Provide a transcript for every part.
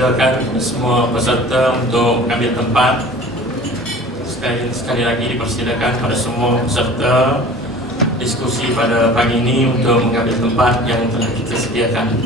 dipersilakan semua peserta untuk ambil tempat. Sekali lagi dipersilakan pada semua peserta diskusi pada pagi ini untuk mengambil tempat yang telah kita sediakan.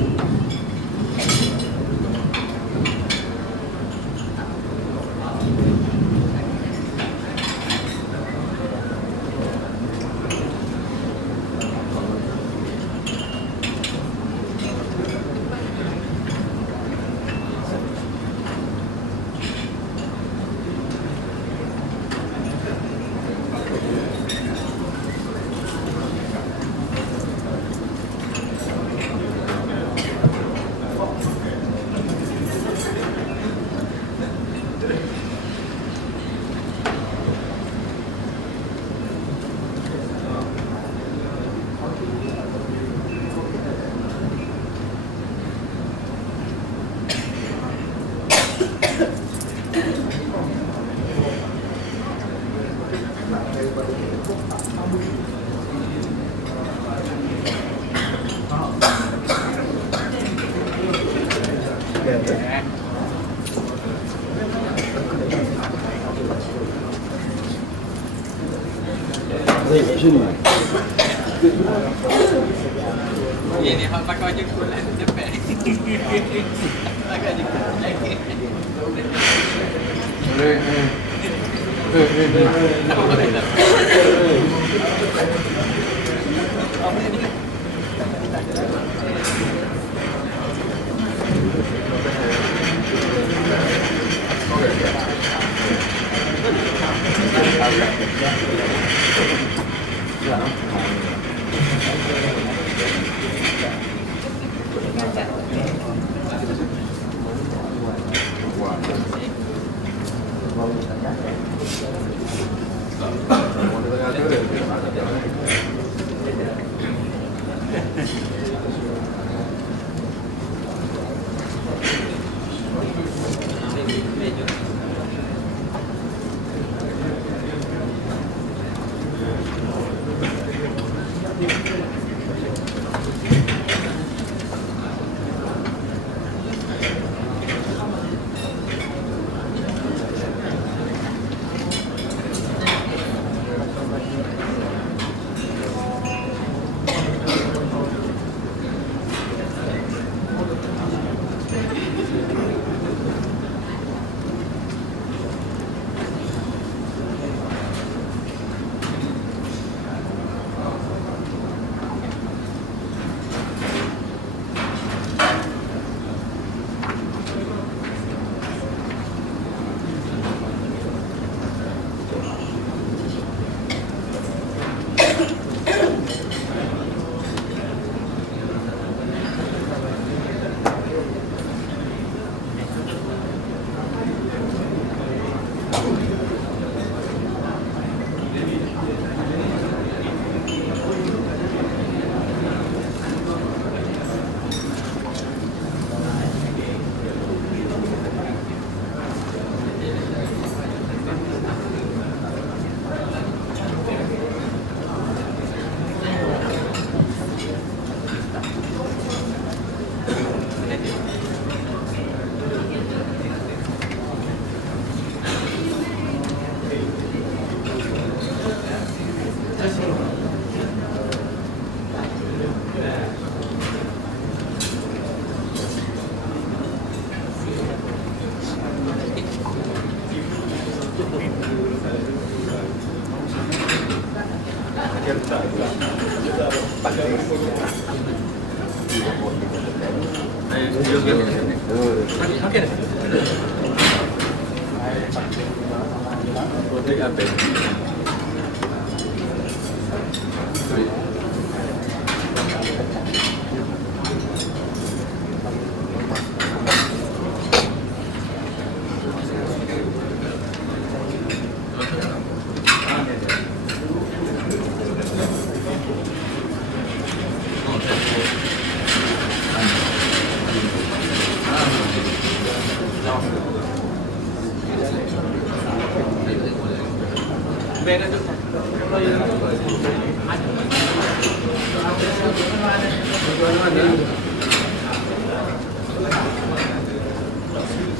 Ini hak pakai baju kulit cepet. Pakai baju kulit lagi.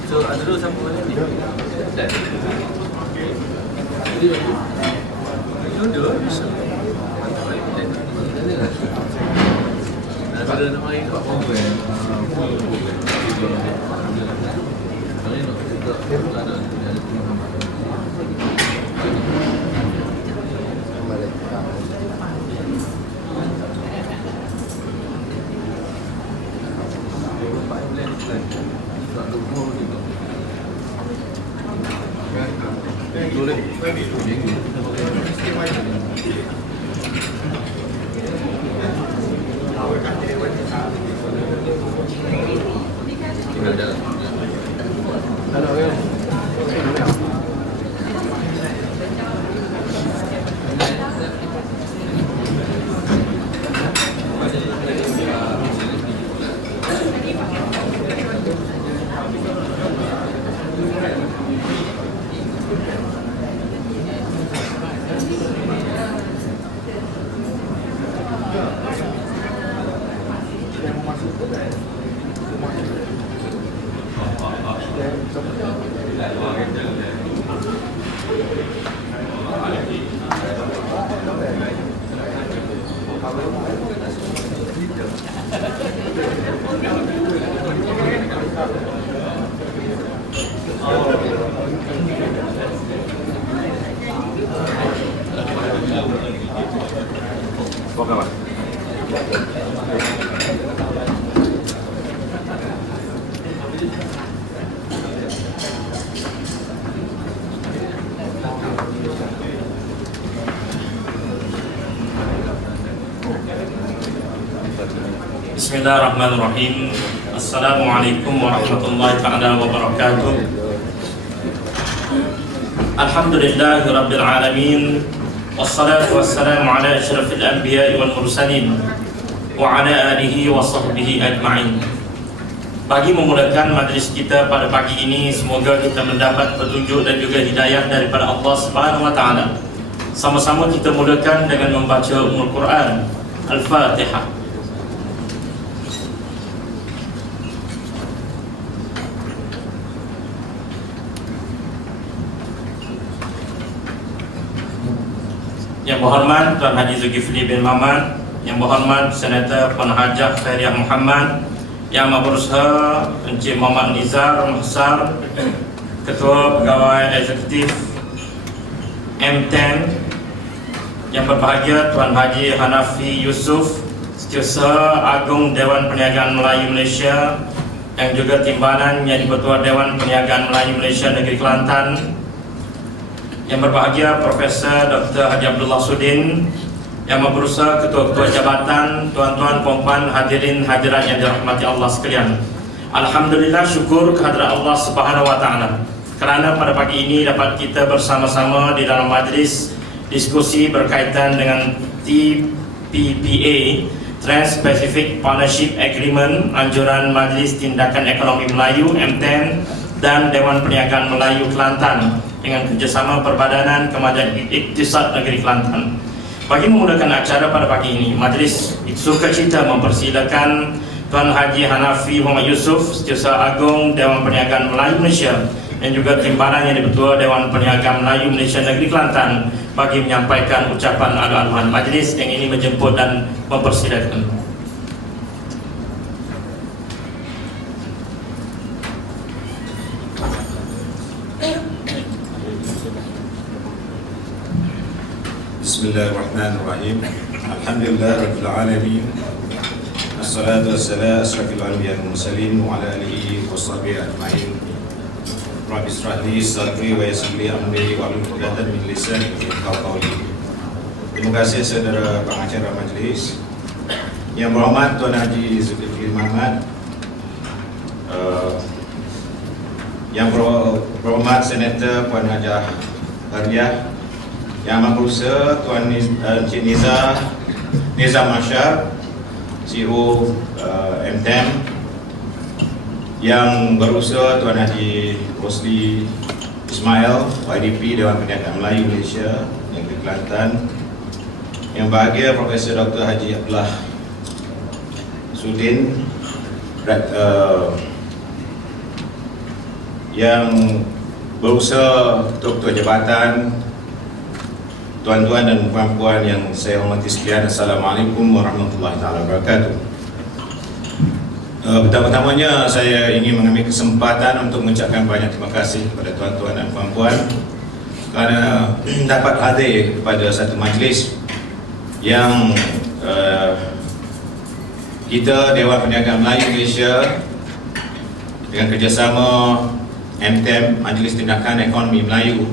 So, ada dulu sambung mana ni? Dan. Jadi, ada bisa. Ada nama lain Pak Program. Ini nak kita ada Bismillahirrahmanirrahim. Assalamualaikum warahmatullahi ta'ala wabarakatuh. Alhamdulillahirabbil alamin. Wassalatu wassalamu ala asyrafil anbiya'i wal mursalin wa ala alihi wa sahbihi ajma'in. Bagi memulakan majlis kita pada pagi ini, semoga kita mendapat petunjuk dan juga hidayah daripada Allah Subhanahu wa taala. Sama-sama kita mulakan dengan membaca Ummul Quran, Al-Fatihah. Yang berhormat Tuan Haji Zulkifli bin Mamat, yang berhormat Senator Puan Hajah Khairiah Muhammad, Yang Berusaha Encik Muhammad Nizar Mahsar, Ketua Pegawai Eksekutif M10, yang berbahagia Tuan Haji Hanafi Yusof, Setiausaha Agung Dewan Perniagaan Melayu Malaysia, yang juga timbalan yang Ketua Dewan Perniagaan Melayu Malaysia Negeri Kelantan, yang berbahagia Profesor Dr. Haji Abdullah Sudin, yang berusaha ketua-ketua jabatan, tuan-tuan, puan-puan, hadirin hadirat yang dirahmati Allah sekalian. Alhamdulillah, syukur kehadrat Allah Subhanahu wa taala kerana pada pagi ini dapat kita bersama-sama di dalam majlis diskusi berkaitan dengan TPPA, Trans-Pacific Partnership Agreement, anjuran Majlis Tindakan Ekonomi Melayu M10 dan Dewan Perniagaan Melayu Kelantan dengan kerjasama Perbadanan Kemajuan Iktisad Negeri Kelantan. Bagi memudahkan acara pada pagi ini, majlis sukacita mempersilakan Tuan Haji Hanafi Muhammad Yusof, Setiausaha Agung Dewan Perniagaan Melayu Malaysia, dan juga timbalan yang Ketua Dewan Perniagaan Melayu Malaysia Negeri Kelantan bagi menyampaikan ucapan alu-aluan. Majlis yang ini menjemput dan mempersilakan. Bismillahirrahmanirrahim. Alhamdulillahirabbil alamin. Assalatu wassalamu ala asyrafil anbiya'i wal mursalin wa ala alihi washabihi ajma'in. Rabbi ishrah li sadri wa yassir li amri wa hlul 'uqdatam min lisani yafqahu qawli. Terima kasih saudara pengacara majlis. Yang berhormat Tuan Haji Zulkifli Mamat, yang berhormat Senator Puan Hajah Khairiah, Yang Berusaha Tuan Encik Nizar Mahsar, CEO M10, Yang Berusaha Tuan Haji Rosli Ismail, YDP Dewan Perniagaan Melayu Malaysia Negeri Kelantan, yang bahagia Profesor Dr. Haji Abdullah Sudin, yang berusaha tuk-tuk jabatan, tuan-tuan dan puan-puan yang saya hormati sekalian, Assalamualaikum warahmatullahi wabarakatuh. Pertama-tamanya saya ingin mengambil kesempatan untuk mengucapkan banyak terima kasih kepada tuan-tuan dan puan-puan kerana dapat hadir pada satu majlis yang kita Dewan Perniagaan Melayu Malaysia dengan kerjasama MTEM, Majlis Tindakan Ekonomi Melayu,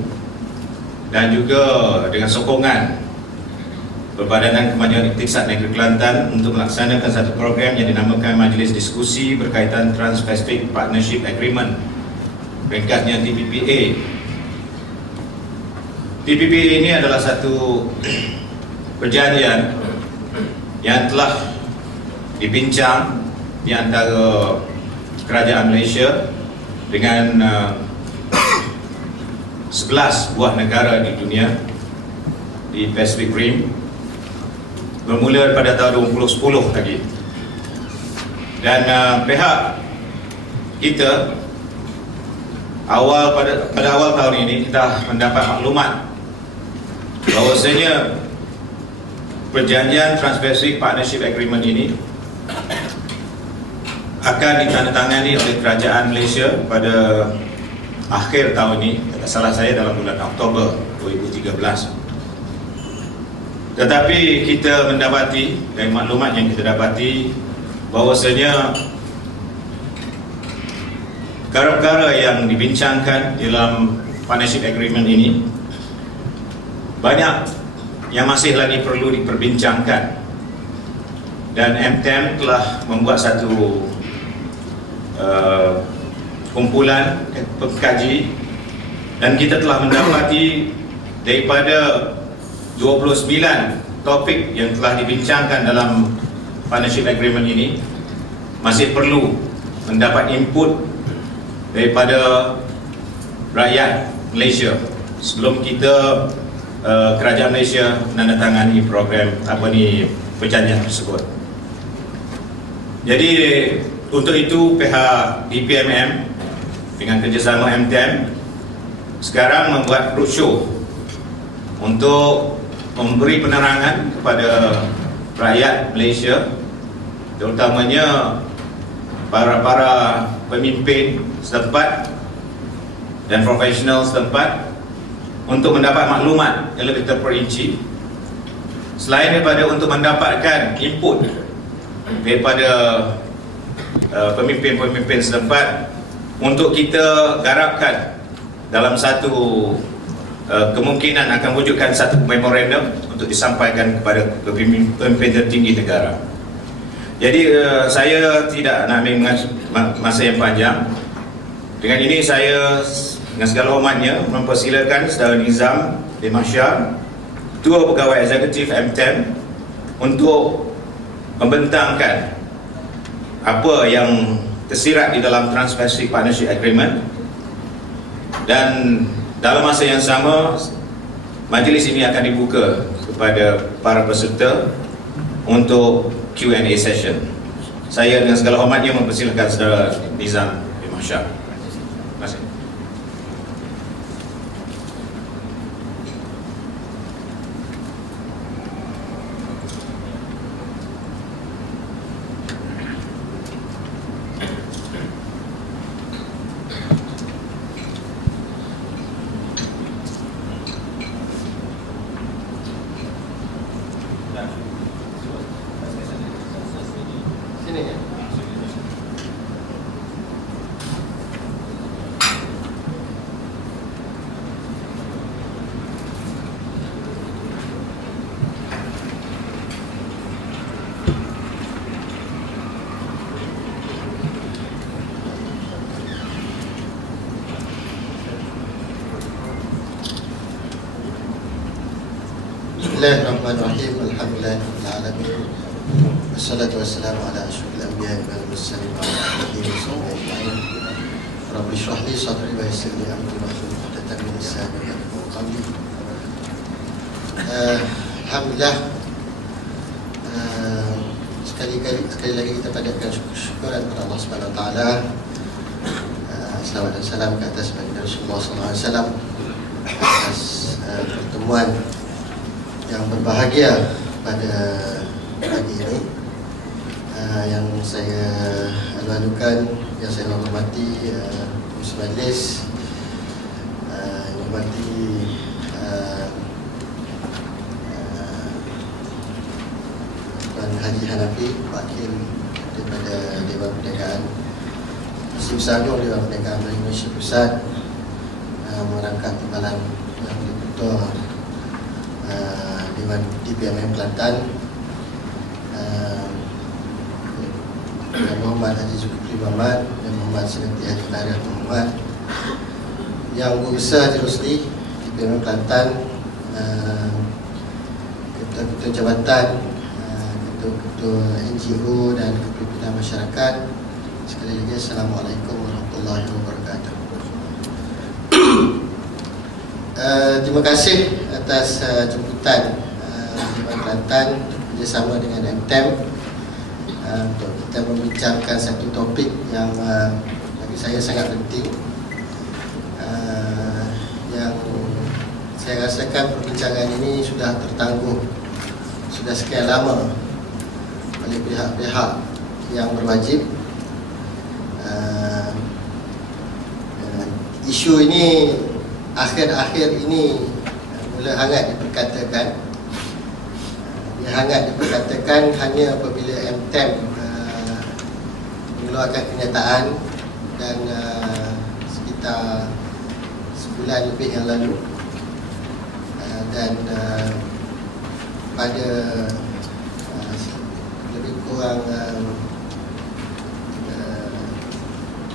dan juga dengan sokongan Perbadanan Kemajuan Iktisad Negeri Kelantan untuk melaksanakan satu program yang dinamakan Majlis Diskusi berkaitan Trans-Pacific Partnership Agreement, ringkasnya TPPA. TPPA ini adalah satu perjanjian yang telah dibincang di antara Kerajaan Malaysia dengan 11 buah negara di dunia di Pacific Rim, bermula pada tahun 2010 lagi. Dan pihak kita pada awal tahun ini kita mendapat maklumat bahawasanya perjanjian Trans-Pacific Partnership Agreement ini akan ditandatangani oleh Kerajaan Malaysia pada akhir tahun ini, tak salah saya dalam bulan Oktober 2013. Tetapi kita mendapati, dari maklumat yang kita dapati, bahawasanya perkara-perkara yang dibincangkan dalam partnership agreement ini banyak yang masih lagi perlu diperbincangkan, dan MTEM telah membuat satu kumpulan pengkaji, dan kita telah mendapati daripada 29 topik yang telah dibincangkan dalam partnership agreement ini masih perlu mendapat input daripada rakyat Malaysia sebelum kita Kerajaan Malaysia menandatangani program perjanjian tersebut. Jadi untuk itu pihak DPMM dengan kerjasama MTEM sekarang membuat roadshow untuk memberi penerangan kepada rakyat Malaysia, terutamanya para pemimpin setempat dan profesional setempat, untuk mendapat maklumat yang lebih terperinci, selain daripada untuk mendapatkan input daripada pemimpin-pemimpin setempat untuk kita garapkan dalam satu kemungkinan akan wujudkan satu memorandum untuk disampaikan kepada pemimpin tertinggi negara. Jadi saya tidak nak ambil masa yang panjang. Dengan ini saya dengan segala hormatnya mempersilakan Saudara Nizam bin Mashar, Ketua Pegawai Eksekutif MTEM, untuk membentangkan apa yang tersirat di dalam Trans-Pacific Partnership Agreement, dan dalam masa yang sama majlis ini akan dibuka kepada para peserta untuk Q&A session. Saya dengan segala hormatnya mempersilakan Saudara Nizam bin Mashar. Terima kasih. Bismillahirrahmanirrahim. Alhamdulillahirabbil alamin. Wassalatu wassalamu ala asyrafil anbiya'i wal mursalin wa ala alihi wa sahbihi ajma'in. Rabbi shrah li sadri wa yassir li amri wahlul 'uqdatam min lisani yafqahu qawli. Alhamdulillah, sekali lagi kita panjatkan syukur kepada Allah Subhanahu wa taala selawat dan salam ke atas baginda Rasulullah SAW atas pertemuan yang berbahagia pada pagi ini. Yang saya alu-alukan, yang saya hormati Gus Majlis, yang hormati Tuan Haji Hanafi, wakil daripada Dewan Perdagangan Muslim Sagung, Dewan Perdagangan Malaysia Pusat, merangkap timbalan yang Ketua Dewan DPMM Kelantan, Yang Muhammad Haji Zulkifli Muhammad, Yang Muhammad Senanti Haji Tarikh Muhammad, Yang Berbesar Jerusli DPMM Kelantan, ketua-ketua jabatan, ketua-ketua NGO dan pimpinan masyarakat. Sekali lagi, Assalamualaikum warahmatullahi wabarakatuh. Terima kasih atas jemputan Dewan Kelantan bekerjasama dengan MTEM untuk kita membincangkan satu topik yang bagi saya sangat penting, yang saya rasakan perbincangan ini sudah tertangguh sudah sekian lama oleh pihak-pihak yang berwajib. Isu ini akhir-akhir ini mula hangat diperkatakan. Dia hangat diperkatakan hanya apabila MTEM mengeluarkan kenyataan, dan sekitar sebulan lebih yang lalu, dan pada lebih kurang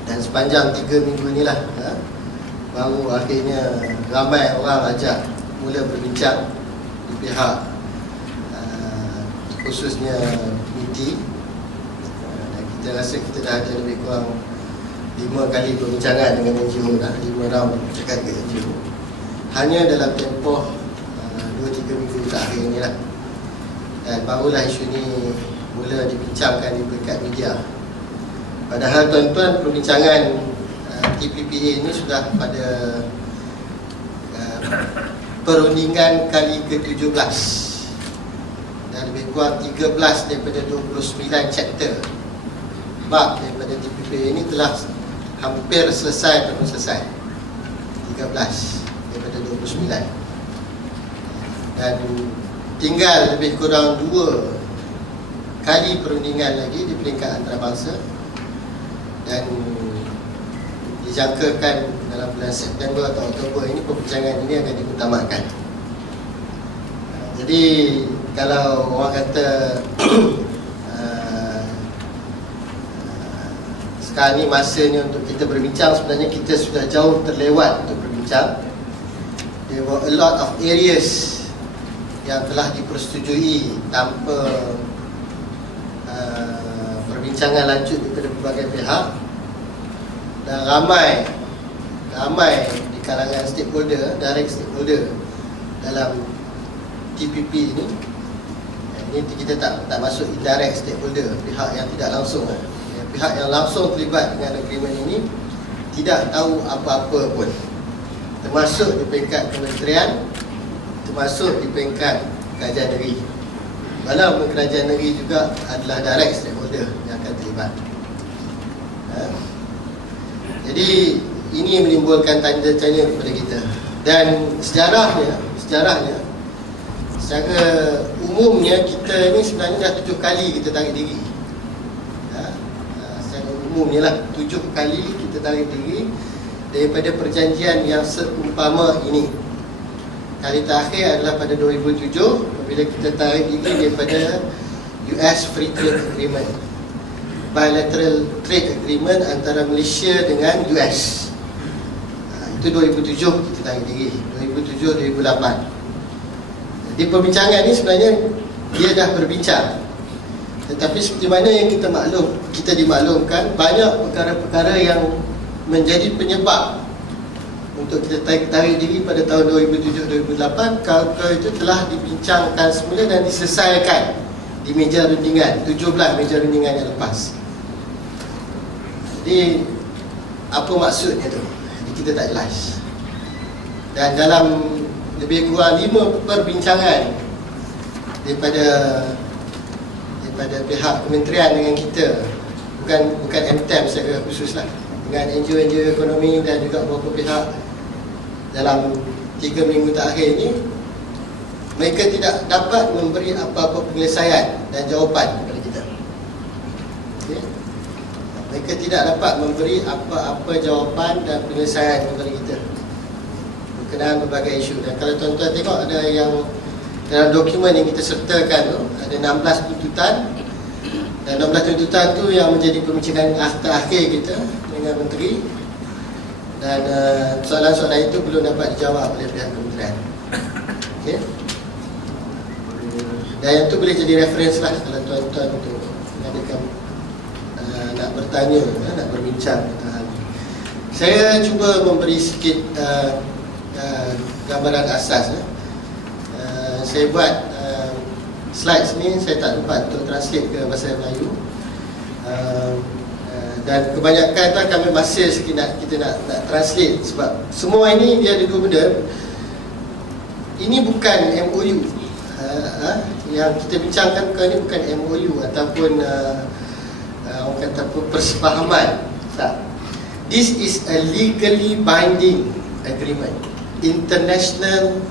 dan sepanjang 3 minggu inilah baru akhirnya ramai orang ajak mula berbincang di pihak khususnya MITI, dan kita rasa kita dah ada lebih kurang 5 kali perbincangan dengan NGO, dah 5 round cakap dengan NGO hanya dalam tempoh 2-3 minggu terakhir ni lah, dan barulah isu ni mula dibincangkan di peringkat media. Padahal tuan-tuan, perbincangan TPPA ini sudah pada perundingan kali ke-17, dan lebih kurang 13 daripada 29 chapter bab daripada TPPA ini telah hampir selesai atau selesai. 13 daripada 29, dan tinggal lebih kurang 2 kali perundingan lagi di peringkat antarabangsa, dan dijangkakan dalam bulan September atau Oktober ini perbincangan ini akan diutamakan. Jadi kalau orang kata sekarang ni masanya untuk kita berbincang, sebenarnya kita sudah jauh terlewat untuk berbincang. There were a lot of areas yang telah dipersetujui tanpa perbincangan lanjut daripada berbagai pihak, dan ramai di kalangan stakeholder, direct stakeholder dalam TPP ini. Ini kita tak masuk indirect stakeholder, pihak yang tidak langsung. Pihak yang langsung terlibat dengan agreement ini tidak tahu apa-apa pun, termasuk di peringkat kementerian, termasuk di peringkat kerajaan negeri. Walaupun kerajaan negeri juga adalah direct stakeholder yang akan terlibat. Jadi ini menimbulkan tanda tanya kepada kita. Dan sejarahnya secara umumnya kita ni sebenarnya dah 7 kali kita tarik diri. Secara umumnya lah 7 kali kita tarik diri daripada perjanjian yang seumpama ini. Kali terakhir adalah pada 2007 bila kita tarik diri daripada US Free Trade Agreement, bilateral trade agreement antara Malaysia dengan US. Itu 2007 kita tarik diri, 2007-2008. Jadi perbincangan ni sebenarnya dia dah berbincang, tetapi seperti mana yang kita dimaklumkan, banyak perkara-perkara yang menjadi penyebab untuk kita tarik diri pada tahun 2007-2008. Kalau itu telah dibincangkan semula dan diselesaikan di meja rundingan, 17 meja rundingan yang lepas. Jadi apa maksudnya tu. Kita tak jelas. Dan dalam lebih kurang 5 perbincangan daripada pihak kementerian dengan kita, bukan MTEM secara khusus lah, dengan NGO-NGO ekonomi dan juga beberapa pihak dalam 3 minggu terakhir ni, mereka tidak dapat memberi apa-apa penyelesaian dan jawapan kepada kita. Okay? Mereka tidak dapat memberi apa-apa jawapan dan penyelesaian kepada kita berkenaan berbagai isu. Dan kalau tuan-tuan tengok, ada yang dalam dokumen yang kita sertakan tu, ada 16 tuntutan. Dan 16 tuntutan tu yang menjadi perbincangan terakhir kita dengan menteri. Dan soalan-soalan itu belum dapat dijawab oleh pihak kementerian. Okay? Dan yang tu boleh jadi reference lah kalau tuan-tuan untuk mengadakan nak bertanya, nak berbincang tentang hal ini. Saya cuba memberi sikit gambaran asas. Saya buat slides ni, saya tak dapat untuk translate ke bahasa Melayu. Dan kebanyakan tu akan ambil masa sikit kita nak translate, sebab semua ini dia ada 2 benda. Ini bukan MOU. Yang kita bincangkan bukan ini, bukan MOU ataupun orang kata apa, persefahaman. Tak. This is a legally binding agreement, international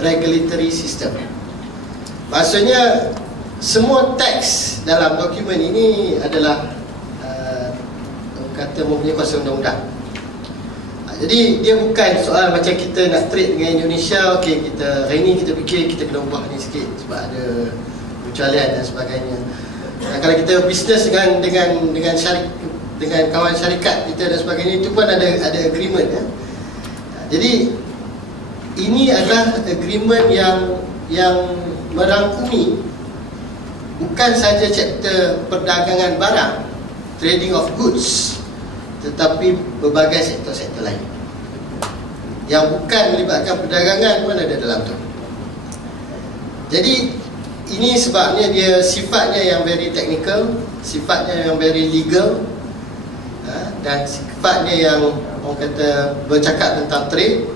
regulatory system. Maksudnya semua teks dalam dokumen ini adalah kata mempunyai kuasa undang-undang. Jadi dia bukan soal macam kita nak trade dengan Indonesia. Okey, kita hari ni kita fikir kita kena ubah ni sikit sebab ada pengecualian dan sebagainya. Dan kalau kita bisnes dengan kawan syarikat kita dan sebagainya, itu pun ada agreement ya. Jadi ini adalah agreement yang merangkumi bukan saja chapter perdagangan barang, trading of goods, tetapi berbagai sektor-sektor lain yang bukan melibatkan perdagangan pun ada dalam tu. Jadi ini sebabnya dia sifatnya yang very technical, sifatnya yang very legal, dan sifatnya yang orang kata bercakap tentang trade.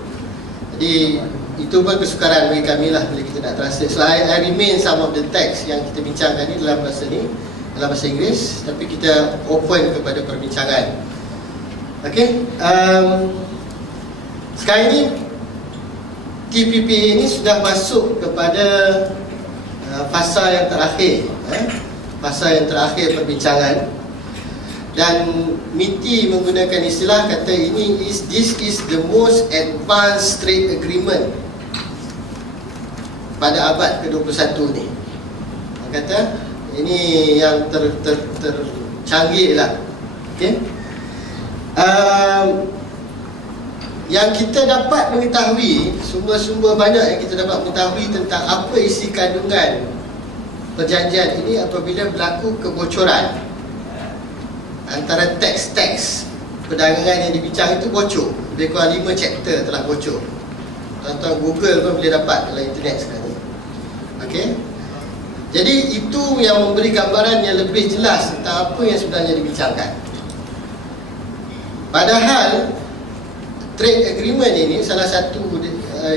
Jadi itu pun kesukaran bagi kami lah bila kita nak translate. So I remain some of the text yang kita bincangkan ni dalam bahasa Inggeris, tapi kita open kepada perbincangan. Okey, sekarang ini TPPA ini sudah masuk kepada fasa yang terakhir, fasa yang terakhir perbincangan. Dan MITI menggunakan istilah kata this is the most advanced trade agreement pada abad ke-21 ni. Kata ini yang tercanggih lah. Okay? Yang kita dapat mengetahui, sumber-sumber banyak yang kita dapat mengetahui tentang apa isi kandungan perjanjian ini apabila berlaku kebocoran antara teks-teks perdagangan yang dibincang itu bocor. Lebih kurang 5 chapter telah bocor. Tuan-tuan Google pun boleh dapat dalam internet sekarang ni. Okey. Jadi itu yang memberi gambaran yang lebih jelas tentang apa yang sebenarnya dibincangkan. Padahal trade agreement ini salah satu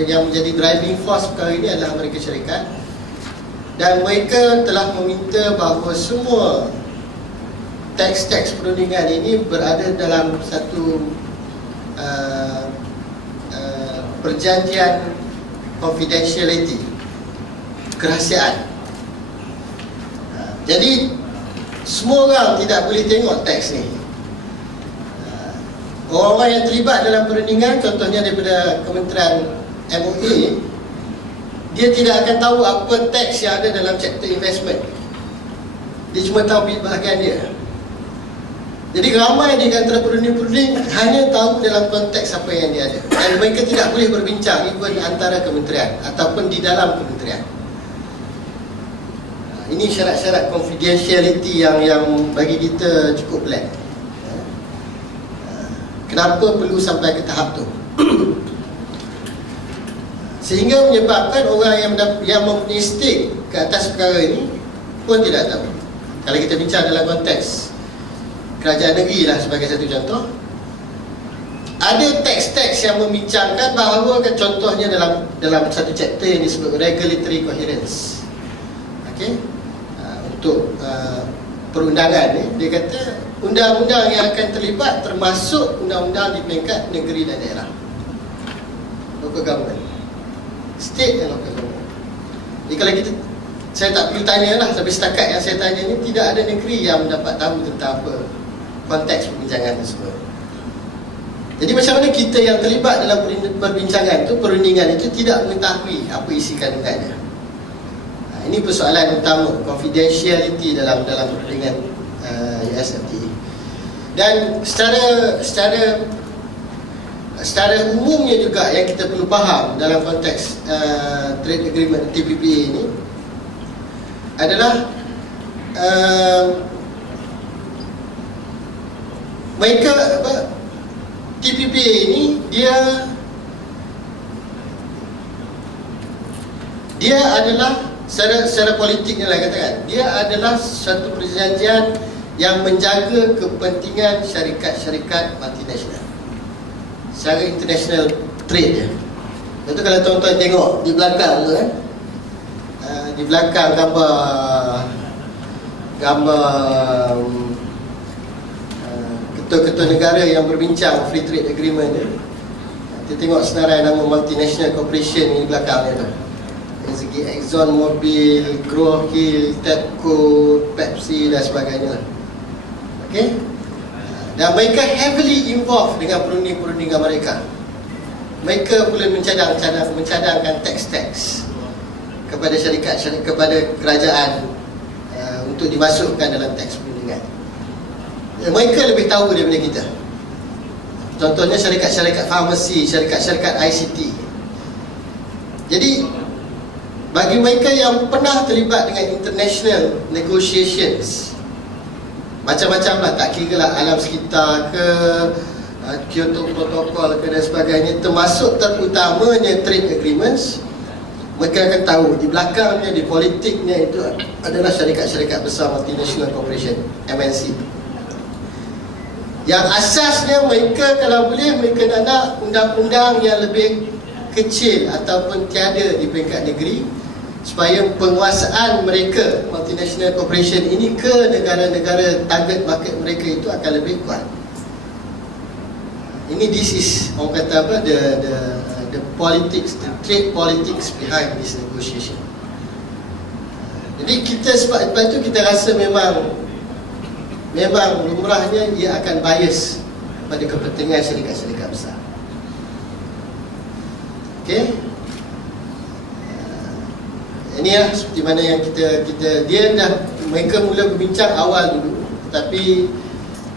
yang menjadi driving force perkara ini adalah Amerika Syarikat. Dan mereka telah meminta bahawa semua teks-teks perundingan ini berada dalam satu perjanjian confidentiality, kerahsiaan. Jadi semua orang tidak boleh tengok teks ni. Orang-orang yang terlibat dalam perundingan, contohnya daripada Kementerian MOA, dia tidak akan tahu apa teks yang ada dalam chapter investment. Dia cuma tahu bahagian dia. Jadi ramai di antara perunding-perunding hanya tahu dalam konteks apa yang dia ada. Dan mereka tidak boleh berbincang even antara kementerian ataupun di dalam kementerian. Ini syarat-syarat confidentiality yang bagi kita cukup pelik. Kenapa perlu sampai ke tahap tu? Sehingga menyebabkan orang yang mempunyai stake ke atas perkara ini pun tidak tahu. Kalau kita bincang dalam konteks kerajaan negeri lah sebagai satu contoh, ada teks-teks yang membincangkan bahawa contohnya dalam satu chapter yang disebut regulatory coherence. Okey. Untuk perundangan ni, dia kata undang-undang yang akan terlibat termasuk undang-undang di peringkat negeri dan daerah, local government, state dan local government. Jadi kalau saya tak perlu tanya lah, sampai setakat yang saya tanya ni tidak ada negeri yang mendapat tahu tentang apa konteks perbincangan tersebut. Jadi macam mana kita yang terlibat dalam perbincangan itu, perundingan itu, tidak mengetahui apa isi kandungannya? Ini persoalan utama, confidentiality dalam perundingan USFTA. Dan secara umumnya juga yang kita perlu faham dalam konteks trade agreement TPPA ini adalah mereka TPPA ini dia adalah secara politiknya lah katakan, dia adalah satu perjanjian yang menjaga kepentingan syarikat-syarikat multinasional secara international trade dia. Itu kalau tuan-tuan tengok di belakang tu di belakang gambar ketua-ketua negara yang berbincang free trade agreement ni, kita tengok senarai nama multinational corporation ni di belakang tu. Dari segi Exxon Mobil, Grove Hill, TEPCO, Pepsi dan sebagainya lah. Okay? Dan mereka heavily involved dengan perunding-perundingan mereka. Mereka boleh mencadangkan teks-teks kepada syarikat, kepada kerajaan untuk dimasukkan dalam teks perundingan. Mereka lebih tahu daripada kita. Contohnya syarikat-syarikat farmasi, syarikat-syarikat ICT. Jadi bagi mereka yang pernah terlibat dengan international negotiations, macam-macam lah, tak kira lah alam sekitar ke, Kyoto Protocol ke dan sebagainya, termasuk terutamanya trade agreements, mereka akan tahu di belakangnya, di politiknya itu adalah syarikat-syarikat besar multinational corporation, MNC. Yang asasnya mereka kalau boleh, mereka nak undang-undang yang lebih kecil ataupun tiada di peringkat negeri, supaya penguasaan mereka multinational corporation ini ke negara-negara target market mereka itu akan lebih kuat. Ini this is orang kata apa, the politics, the trade politics behind this negotiation. Jadi kita sebab itu kita rasa memang lumrahnya ia akan bias pada kepentingan syarikat-syarikat besar. Okey. Ini lah seperti mana yang mereka mula berbincang awal dulu, tapi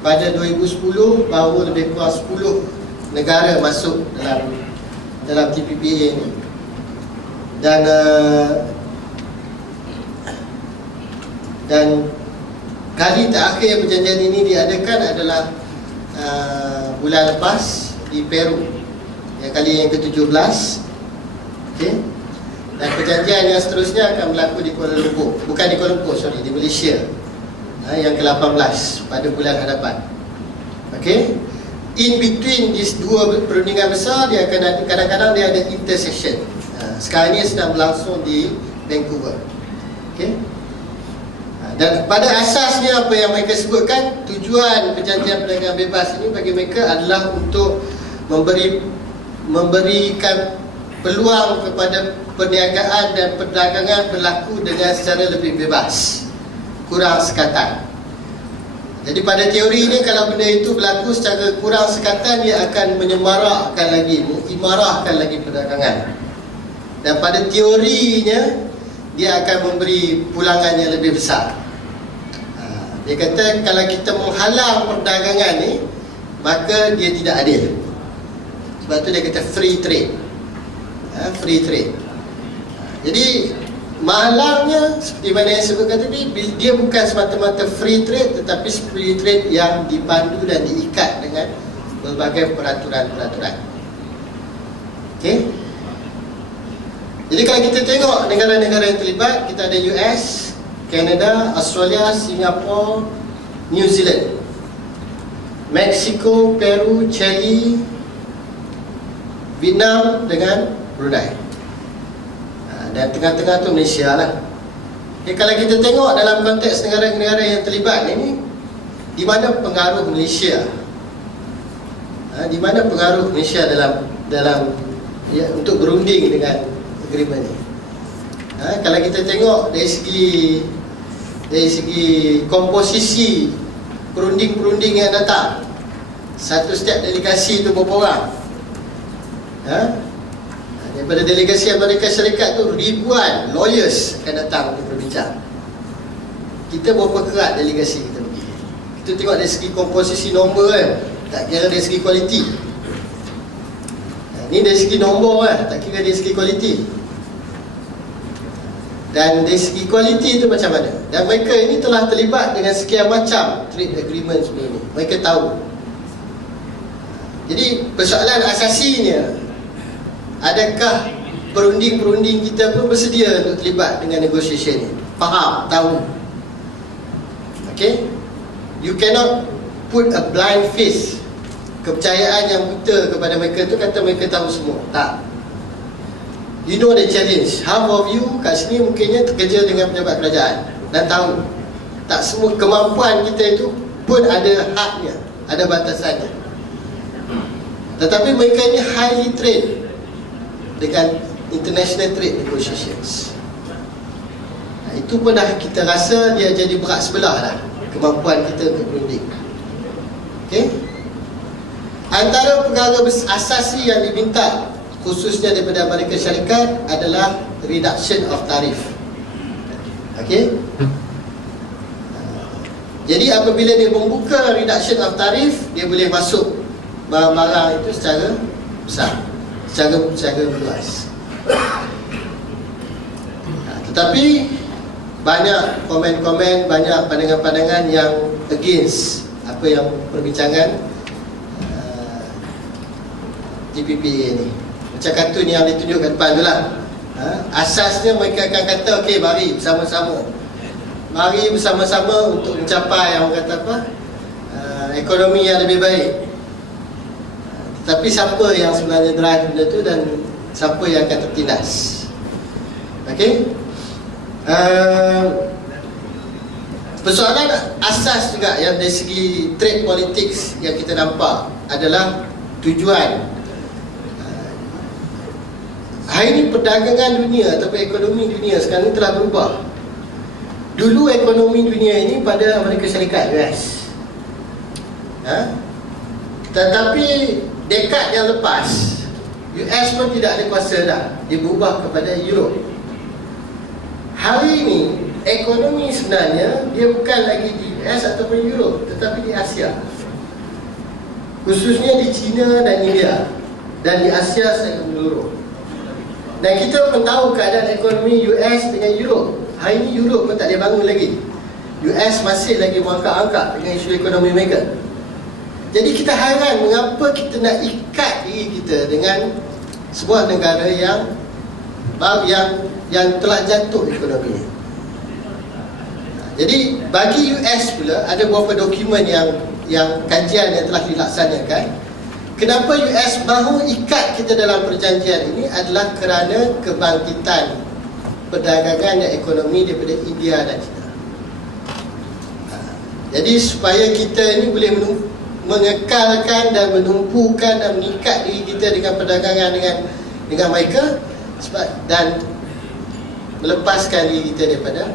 pada 2010 baru lebih kurang 10 negara masuk dalam TPPA ini. Dan kali terakhir perjanjian ini diadakan adalah bulan lepas di Peru, yang kali yang ke-17. Okey. Dan perjanjian yang seterusnya akan berlaku di Kuala Lumpur. Bukan di Kuala Lumpur, sorry, di Malaysia, yang ke-18 pada bulan hadapan. Okay. In between these dua perundingan besar, dia akan ada, kadang-kadang dia ada intersession. Sekarang ini sedang berlangsung di Vancouver. Okay. Dan pada asasnya apa yang mereka sebutkan, tujuan perjanjian perdagangan bebas ini bagi mereka adalah untuk memberikan peluang kepada perniagaan dan perdagangan berlaku dengan secara lebih bebas, kurang sekatan. Jadi pada teori ini, kalau benda itu berlaku secara kurang sekatan, dia akan menyemarahkan lagi, mengimarahkan lagi perdagangan. Dan pada teorinya, dia akan memberi pulangan yang lebih besar. Dia kata kalau kita menghalang perdagangan ni, maka dia tidak adil. Sebab tu dia kata free trade. Free trade. Jadi malangnya seperti mana yang sebutkan tadi, dia bukan semata-mata free trade, tetapi free trade yang dipandu dan diikat dengan berbagai peraturan-peraturan. Okey. Jadi kalau kita tengok negara-negara yang terlibat, kita ada US, Canada, Australia, Singapura, New Zealand, Mexico, Peru, Chile, Vietnam dengan Brunei. Dan tengah-tengah tu Malaysia lah. Kalau kita tengok dalam konteks negara-negara yang terlibat ini, di mana pengaruh Malaysia? Di mana pengaruh Malaysia dalam ya, untuk berunding dengan agreement ni? Kalau kita tengok dari segi komposisi perunding-perunding yang datang, setiap delegasi tu berapa orang? Daripada delegasi Amerika Syarikat tu ribuan lawyers akan datang untuk berbincang. Kita berapa kerat delegasi kita pergi? Kita tengok dari segi komposisi nombor kan, tak kira dari segi kualiti. Ni dari segi nombor kan, tak kira dari segi kualiti. Dan dari segi kualiti tu macam mana? Dan mereka ini telah terlibat dengan sekian macam trade agreement sebelum ni. Mereka tahu. Jadi persoalan asasinya, adakah perunding-perunding kita pun bersedia untuk terlibat dengan negotiation ni? Faham, tahu. Okay? You cannot put a blind face, kepercayaan yang buta kepada mereka tu, kata mereka tahu semua. Tak. You know the challenge. Half of you kat sini mungkinnya kerja dengan pejabat kerajaan dan tahu tak semua kemampuan kita itu pun ada hadnya, ada batasannya. Tetapi mereka ini highly trained dengan international trade negotiations. Itu pun dah kita rasa dia jadi berat sebelah dah kemampuan kita untuk berunding. Okay? Antara perkara asasi yang diminta khususnya daripada Amerika Syarikat adalah reduction of tarif. Okay? Jadi apabila dia membuka reduction of tarif, dia boleh masuk barang-barang itu secara besar, secara luas. Tetapi banyak komen-komen, banyak pandangan-pandangan yang against apa yang perbincangan TPPA ni. Macam kartun yang ditunjuk kat depan tu lah. Asasnya mereka akan kata, okey, mari bersama-sama, mari bersama-sama untuk mencapai yang orang kata apa, ekonomi yang lebih baik. Tapi siapa yang sebenarnya drive benda tu dan siapa yang akan tertindas? Okey. Persoalan asas juga yang dari segi trade politics yang kita nampak adalah tujuan. Hari ini perdagangan dunia atau ekonomi dunia sekarang ini telah berubah. Dulu ekonomi dunia ini pada Amerika Syarikat, US. Tetapi dekad yang lepas, US pun tidak ada kuasa dah. Dia berubah kepada Europe. Hari ini ekonomi sebenarnya dia bukan lagi di US ataupun Europe, tetapi di Asia. Khususnya di China dan India, dan di Asia secara menyeluruh. Dan kita pun tahu keadaan ekonomi US dengan Europe. Hari ini Europe pun tak boleh bangun lagi. US masih lagi mengangkat-angkat dengan isu ekonomi mereka. Jadi kita hairan mengapa kita nak ikat diri kita dengan sebuah negara yang telah jatuh ekonomi. Jadi bagi US pula ada beberapa dokumen yang kajian yang telah dilaksanakan. Kenapa US mahu ikat kita dalam perjanjian ini adalah kerana kebangkitan perdagangan dan ekonomi daripada India dan China. Jadi supaya kita ini boleh mengekalkan dan menumpukan dan mengikat diri kita dengan perdagangan dengan mereka dan melepaskan diri kita daripada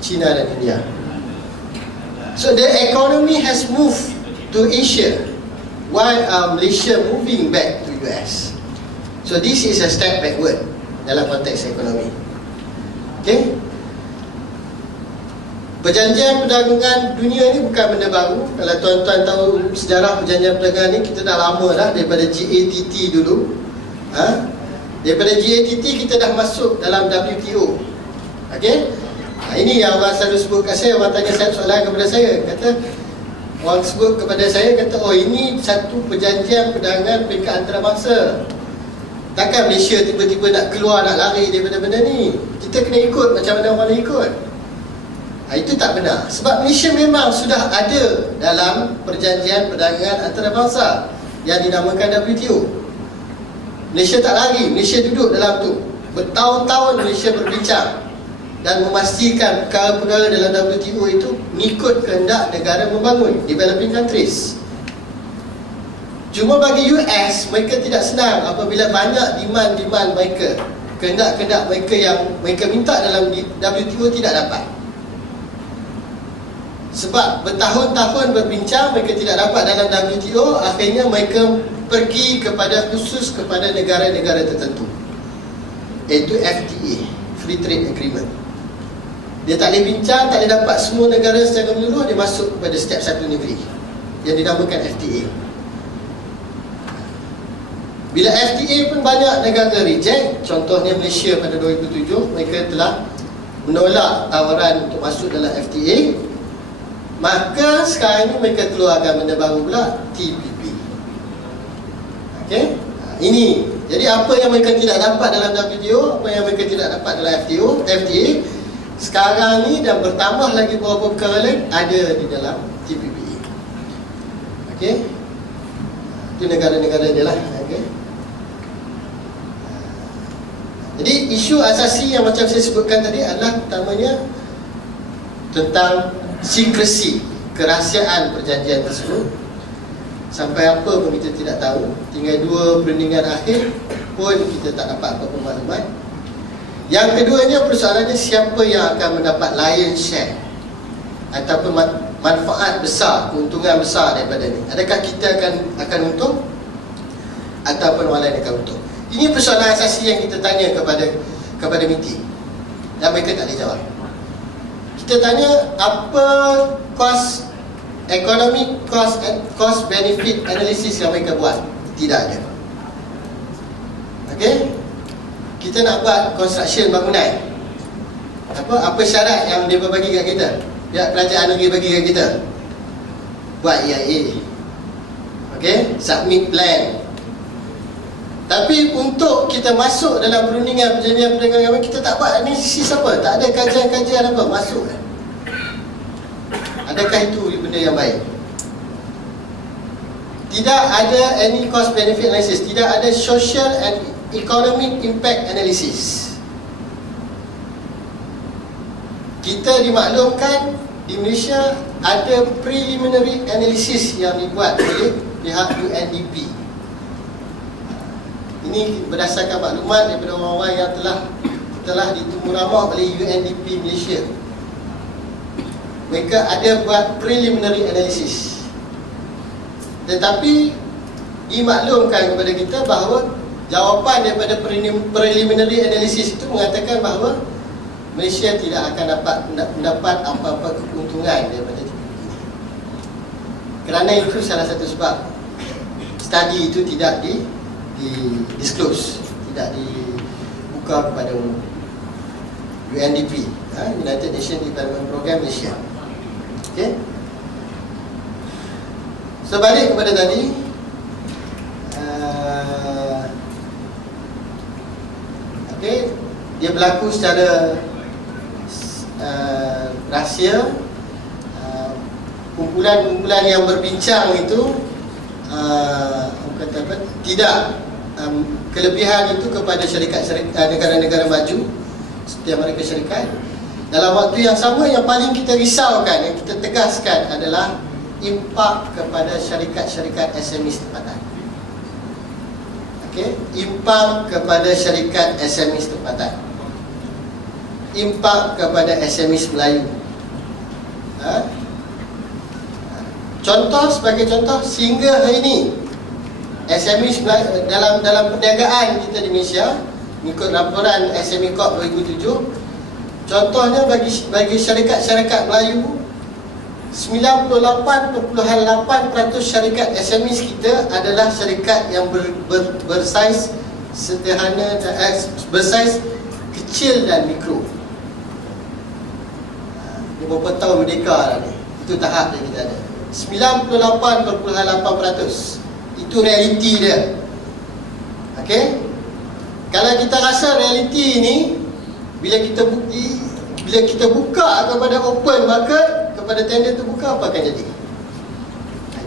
China dan India. So the economy has moved to Asia, while Malaysia moving back to US. So this is a step backward dalam konteks ekonomi. Okay? Perjanjian perdagangan dunia ni bukan benda baru. Kalau tuan-tuan tahu sejarah perjanjian perdagangan ni, kita dah lama dah, daripada GATT dulu. Daripada GATT kita dah masuk dalam WTO. Okay? Ini yang orang selalu sebut kat saya. Orang tanya saya soalan kepada saya, kata, orang sebut kepada saya, kata, oh ini satu perjanjian perdagangan peringkat antarabangsa. Takkan Malaysia tiba-tiba nak keluar, nak lari daripada benda ni. Kita kena ikut macam mana orang lain ikut. Itu tak benar. Sebab Malaysia memang sudah ada dalam perjanjian perdagangan antarabangsa yang dinamakan WTO. Malaysia tak lari, Malaysia duduk dalam tu. Bertahun-tahun Malaysia berbincang dan memastikan perkara-perkara dalam WTO itu mengikut kehendak negara membangun, developing countries. Cuma bagi US, mereka tidak senang apabila banyak demand mereka, kehendak-kehendak mereka yang mereka minta dalam WTO tidak dapat. Sebab bertahun-tahun berbincang mereka tidak dapat dalam WTO, akhirnya mereka pergi khusus kepada negara-negara tertentu, iaitu FTA, Free Trade Agreement. Dia tak boleh bincang, tak boleh dapat semua negara secara menyeluruh, dia masuk kepada setiap satu negeri yang dinamakan FTA. Bila FTA pun banyak negara reject, contohnya Malaysia pada 2007, mereka telah menolak tawaran untuk masuk dalam FTA. Maka sekarang ini mereka keluarkan benda baru pula, TPP. Okey? Ini. Jadi apa yang mereka tidak dapat dalam WTO, apa yang mereka tidak dapat dalam FTA, sekarang ni dan bertambah lagi beberapa perkara lain ada di dalam TPP. Okey? Itu negara-negara dia lah. Okey? Jadi isu asasi yang macam saya sebutkan tadi adalah utamanya tentang secrecy, kerahsiaan perjanjian tersebut. Sampai apa pun kita tidak tahu. Tinggal 2 perundingan akhir pun kita tak dapat apa-apa maklumat. Yang keduanya persoalannya siapa yang akan mendapat lion share ataupun manfaat besar, keuntungan besar daripada ini. Adakah kita akan untung ataupun orang lain akan untung? Ini persoalan asasi yang kita tanya kepada MITI dan mereka tak boleh jawab. Kita tanya apa economic cost benefit analysis yang mereka buat. Tidak ada. Okey? Kita nak buat construction bangunan. Apa syarat yang dia bagi kat kita? Pihak kerajaan negeri bagi kat kita. Buat EIA. Okey? Submit plan. Tapi untuk kita masuk dalam perundingan perjanjian perdagangan, kita tak buat analisis apa, tak ada kajian-kajian apa masuk. Adakah itu benda yang baik? Tidak ada any cost benefit analysis, tidak ada social and economic impact analysis. Kita dimaklumkan di Malaysia ada preliminary analysis yang dibuat oleh pihak UNDP. Ini berdasarkan maklumat daripada orang-orang yang telah ditemu ramah oleh UNDP Malaysia. Mereka ada buat preliminary analysis. Tetapi dimaklumkan kepada kita bahawa jawapan daripada preliminary analysis itu mengatakan bahawa Malaysia tidak akan mendapat apa-apa keuntungan daripada TPP. Kerana itu salah satu sebab study itu tidak disclose, tidak dibuka kepada umum. UNDP, United Nations Development Program Malaysia. Okey. Sebalik kepada tadi, okey, dia berlaku secara rahsia. Kumpulan-kumpulan yang berbincang itu kata apa, tidak kelebihan itu kepada syarikat-syarikat negara-negara maju seperti Amerika Syarikat. Dalam waktu yang sama, yang paling kita risaukan, yang kita tegaskan adalah impak kepada syarikat-syarikat SME tempatan. Okey, impak kepada syarikat SME tempatan. Impak kepada SME Melayu. Sebagai contoh, sehingga hari ini SME dalam perniagaan kita di Malaysia, mengikut laporan SME Corp 2007, contohnya bagi syarikat-syarikat Melayu, 98.8% syarikat SME kita adalah syarikat yang bersaiz sederhana, bersaiz kecil dan mikro. Ini berapa tahun merdeka lah ni. Itu tahap yang kita ada. 98.8%. Itu realiti dia. Okey? Kalau kita rasa realiti ini, bila kita buka kepada open market, kepada tender terbuka, apa akan jadi?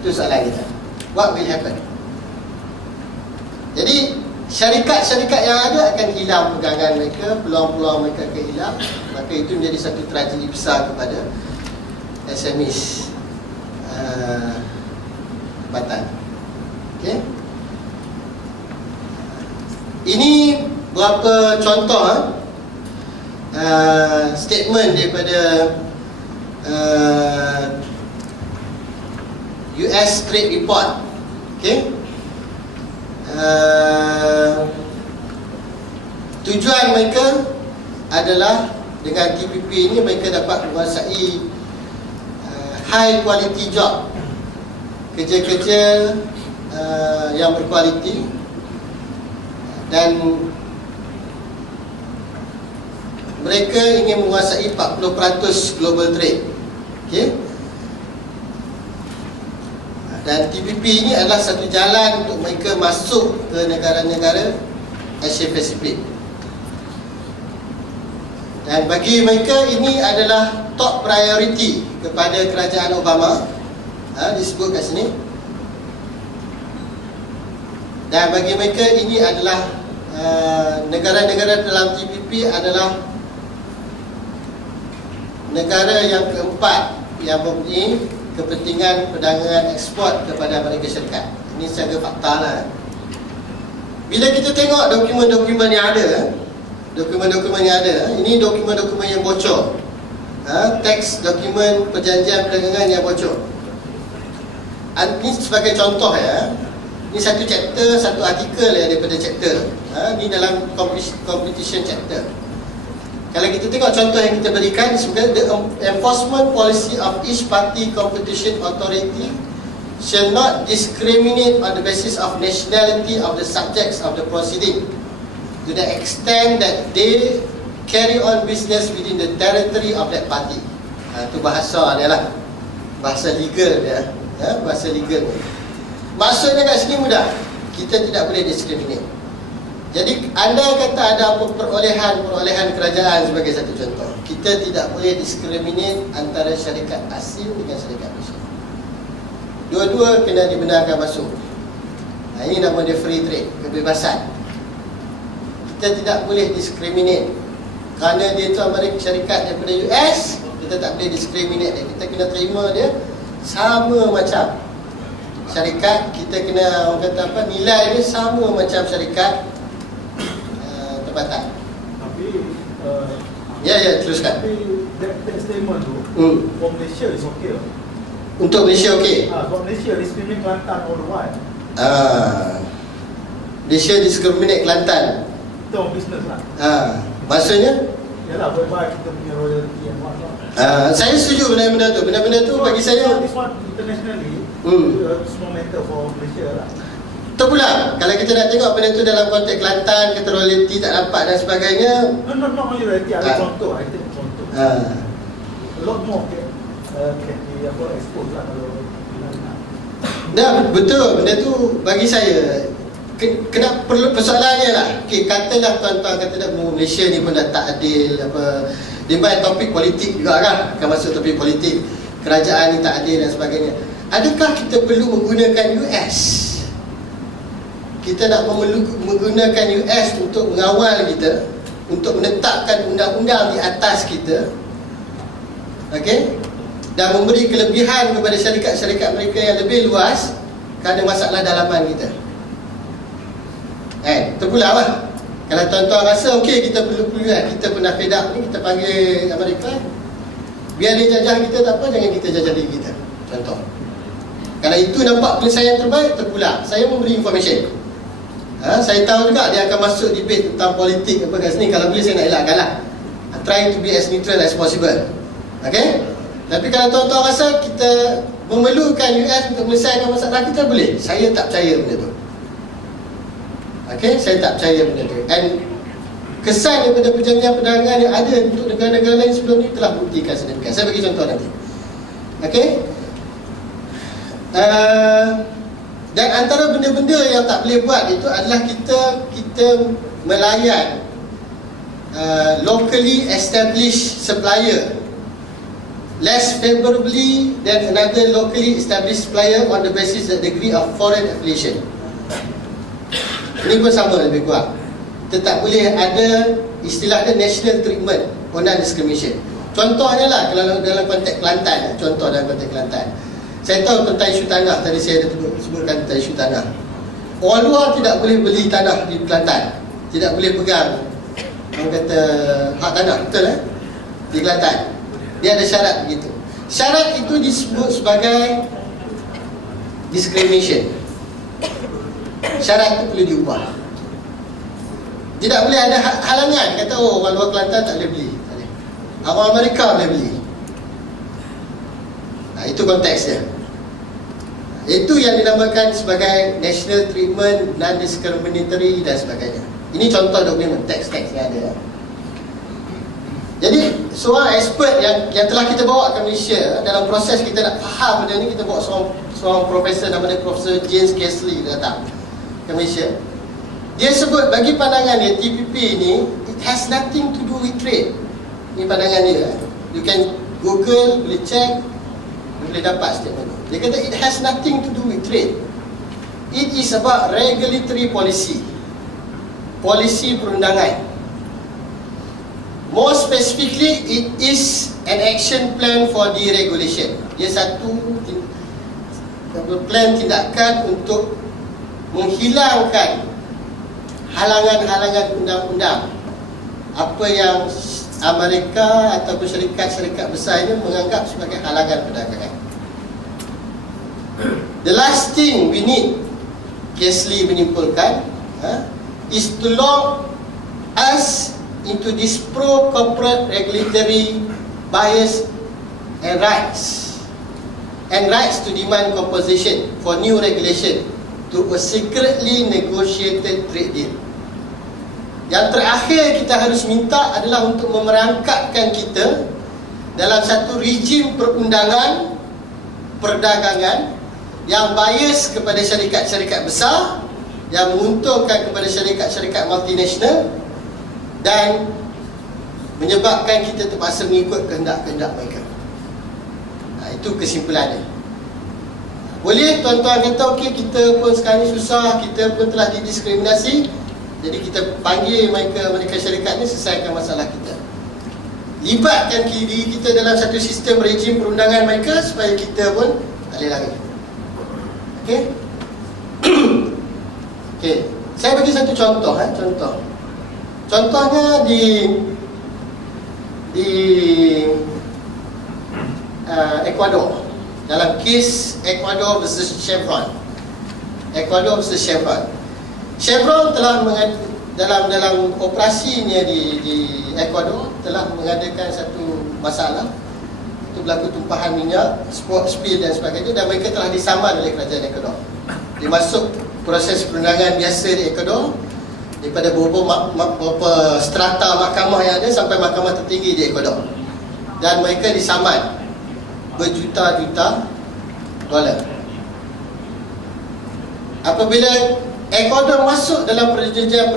Itu soalan kita. What will happen? Jadi syarikat-syarikat yang ada akan hilang pegangan mereka, peluang-peluang mereka akan hilang. Maka itu menjadi satu tragedi besar kepada SMEs tempatan. Okey. Ini beberapa contoh statement daripada US Trade Report. Okey. Tujuan mereka adalah dengan TPP ini mereka dapat menguasai high quality job, kerja-kerja yang berkualiti, dan mereka ingin menguasai 40% global trade. Okey. Dan TPP ini adalah satu jalan untuk mereka masuk ke negara-negara Asia Pasifik. Dan bagi mereka ini adalah top priority kepada kerajaan Obama. Disebut kat sini. Dan bagi mereka ini adalah negara-negara dalam TPP adalah negara yang keempat yang mempunyai kepentingan perdagangan ekspor kepada Amerika Syarikat. Ini secara fakta lah. Bila kita tengok dokumen-dokumen yang ada, ini dokumen-dokumen yang bocor, teks dokumen perjanjian perdagangan yang bocor. Ini sebagai contoh ya. Ini satu chapter, satu artikel ya daripada chapter. Ini dalam competition chapter. Kalau kita tengok contoh yang kita berikan, sebagai the enforcement policy of each party competition authority shall not discriminate on the basis of nationality of the subjects of the proceeding to the extent that they carry on business within the territory of that party. Itu bahasa dia lah, bahasa legal dia, bahasa legal. Maksudnya kat sini mudah, kita tidak boleh discriminate. Jadi anda kata ada apa perolehan kerajaan sebagai satu contoh, kita tidak boleh discriminate antara syarikat asing dengan syarikat Malaysia. Dua-dua kena dibenarkan masuk. Ini nama dia free trade, kebebasan. Kita tidak boleh discriminate. Kerana dia tu Amerika syarikat daripada US, kita tak boleh discriminate dia. Kita kena terima dia sama macam syarikat. Kita kena, orang kata apa, nilai dia sama macam syarikat tempatan. Tapi Ya, teruskan. Tapi that statement tu for Malaysia is okay. Untuk Malaysia okey. For Malaysia discriminate Kelantan all the while. Malaysia discriminate Kelantan. Itu orang business lah. Maksudnya? Yalah, whereby kita punya royalty and what not. Saya setuju benda-benda tu. Benda-benda tu bagi saya This one internationally small matter for Malaysia lah. terpulang. Kalau kita nak tengok benda tu dalam konteks Kelantan, kata royalty tak dapat dan sebagainya. Not only royalty, ada contoh. I think contoh. A lot more can be expose lah kalau Dah betul, benda tu bagi saya kena perlu persoalannya lah. Okey, katalah tuan-tuan kata dah Malaysia ni pun dah tak adil apa. Dia main topik politik juga kan, akan masuk topik politik. Kerajaan ni tak adil dan sebagainya. Adakah kita perlu menggunakan US? Kita nak menggunakan US untuk mengawal kita, untuk menetapkan undang-undang di atas kita, okey, dan memberi kelebihan kepada syarikat-syarikat mereka yang lebih luas kerana masalah dalaman kita. Terpulang lah. Kalau tuan-tuan rasa okey, kita perlu kita pernah fed up ni, kita panggil Amerika, biar dia jajah kita tak apa, jangan kita jajah diri kita. Contoh, kalau itu nampak penyelesaian terbaik, terpulang. Saya memberi information. Saya tahu juga dia akan masuk debate tentang politik apa kat sini. Kalau boleh saya nak elakkan lah. Trying to be as neutral as possible. Okay. Tapi kalau tuan-tuan rasa kita memerlukan US untuk menyelesaikan masalah kita, boleh. Saya tak percaya benda tu. Okay, saya tak percaya benda tu. Dan kesan daripada perjanjian perdagangan yang ada untuk negara-negara lain sebelum ni telah buktikan sedemikian. Saya bagi contoh nanti. Okay. Dan antara benda-benda yang tak boleh buat itu adalah kita melayan locally established supplier less favorably than another locally established supplier on the basis of degree of foreign affiliation. Ini pun sama lebih kurang. Tetap boleh ada istilah dia national treatment or non-discrimination. Contohnya lah kalau dalam konteks Kelantan, contoh dalam konteks Kelantan. Saya tahu tentang isu tanah, tadi saya sebutkan tentang isu tanah. Orang luar tidak boleh beli tanah di Kelantan, tidak boleh pegang, orang kata, hak tanah, betul di Kelantan. Dia ada syarat begitu. Syarat itu disebut sebagai discrimination. Syarat itu perlu diubah. Tidak boleh ada halangan. Kata orang luar Kelantan tak boleh beli, tak boleh. Orang Amerika boleh beli. Itu konteksnya. Itu yang dinamakan sebagai national treatment, non-discriminatory dan sebagainya. Ini contoh dokumen teks-teks yang ada. Jadi seorang expert yang telah kita bawa ke Malaysia, dalam proses kita nak faham benda ni, kita bawa seorang profesor nama dia Profesor James Casely datang ke Malaysia. Dia sebut bagi pandangan dia TPP ni, it has nothing to do with trade. Ini pandangan dia. You can Google, boleh check, boleh dapat statement. Dia kata it has nothing to do with trade. It is about regulatory policy. Polisi perundangan. More specifically, it is an action plan for deregulation. Dia satu plan tindakan untuk menghilangkan halangan-halangan undang-undang. Apa yang Amerika ataupun syarikat-syarikat besar ini menganggap sebagai halangan perdagangan. The last thing we need, Casely menyimpulkan, is to lock us into this pro-corporate regulatory bias and rights to demand compensation for new regulation to a secretly negotiated trade deal. Yang terakhir kita harus minta adalah untuk memerangkapkan kita dalam satu rejim perundangan perdagangan yang bias kepada syarikat-syarikat besar, yang menguntungkan kepada syarikat-syarikat multinasional dan menyebabkan kita terpaksa mengikut kehendak-kehendak mereka. Itu kesimpulannya. Boleh tuan-tuan kata okey, kita pun sekarang ni susah, kita pun telah didiskriminasi, jadi kita panggil mereka syarikat ni selesaikan masalah kita. Libatkan diri kita dalam satu sistem rejim perundangan mereka supaya kita pun tak boleh lari. Okey? Okey, saya bagi satu contoh. Contohnya di Ecuador, dalam kes Ecuador versus Chevron. Chevron telah dalam operasinya di Ecuador telah mengadakan satu masalah. Itu berlaku tumpahan minyak, spill dan sebagainya, dan mereka telah disaman oleh kerajaan Ecuador. Dia masuk proses perundangan biasa di Ecuador, daripada beberapa strata mahkamah yang ada sampai mahkamah tertinggi di Ecuador, dan mereka disaman berjuta-juta dolar. Apabila Ecuador masuk dalam perjanjian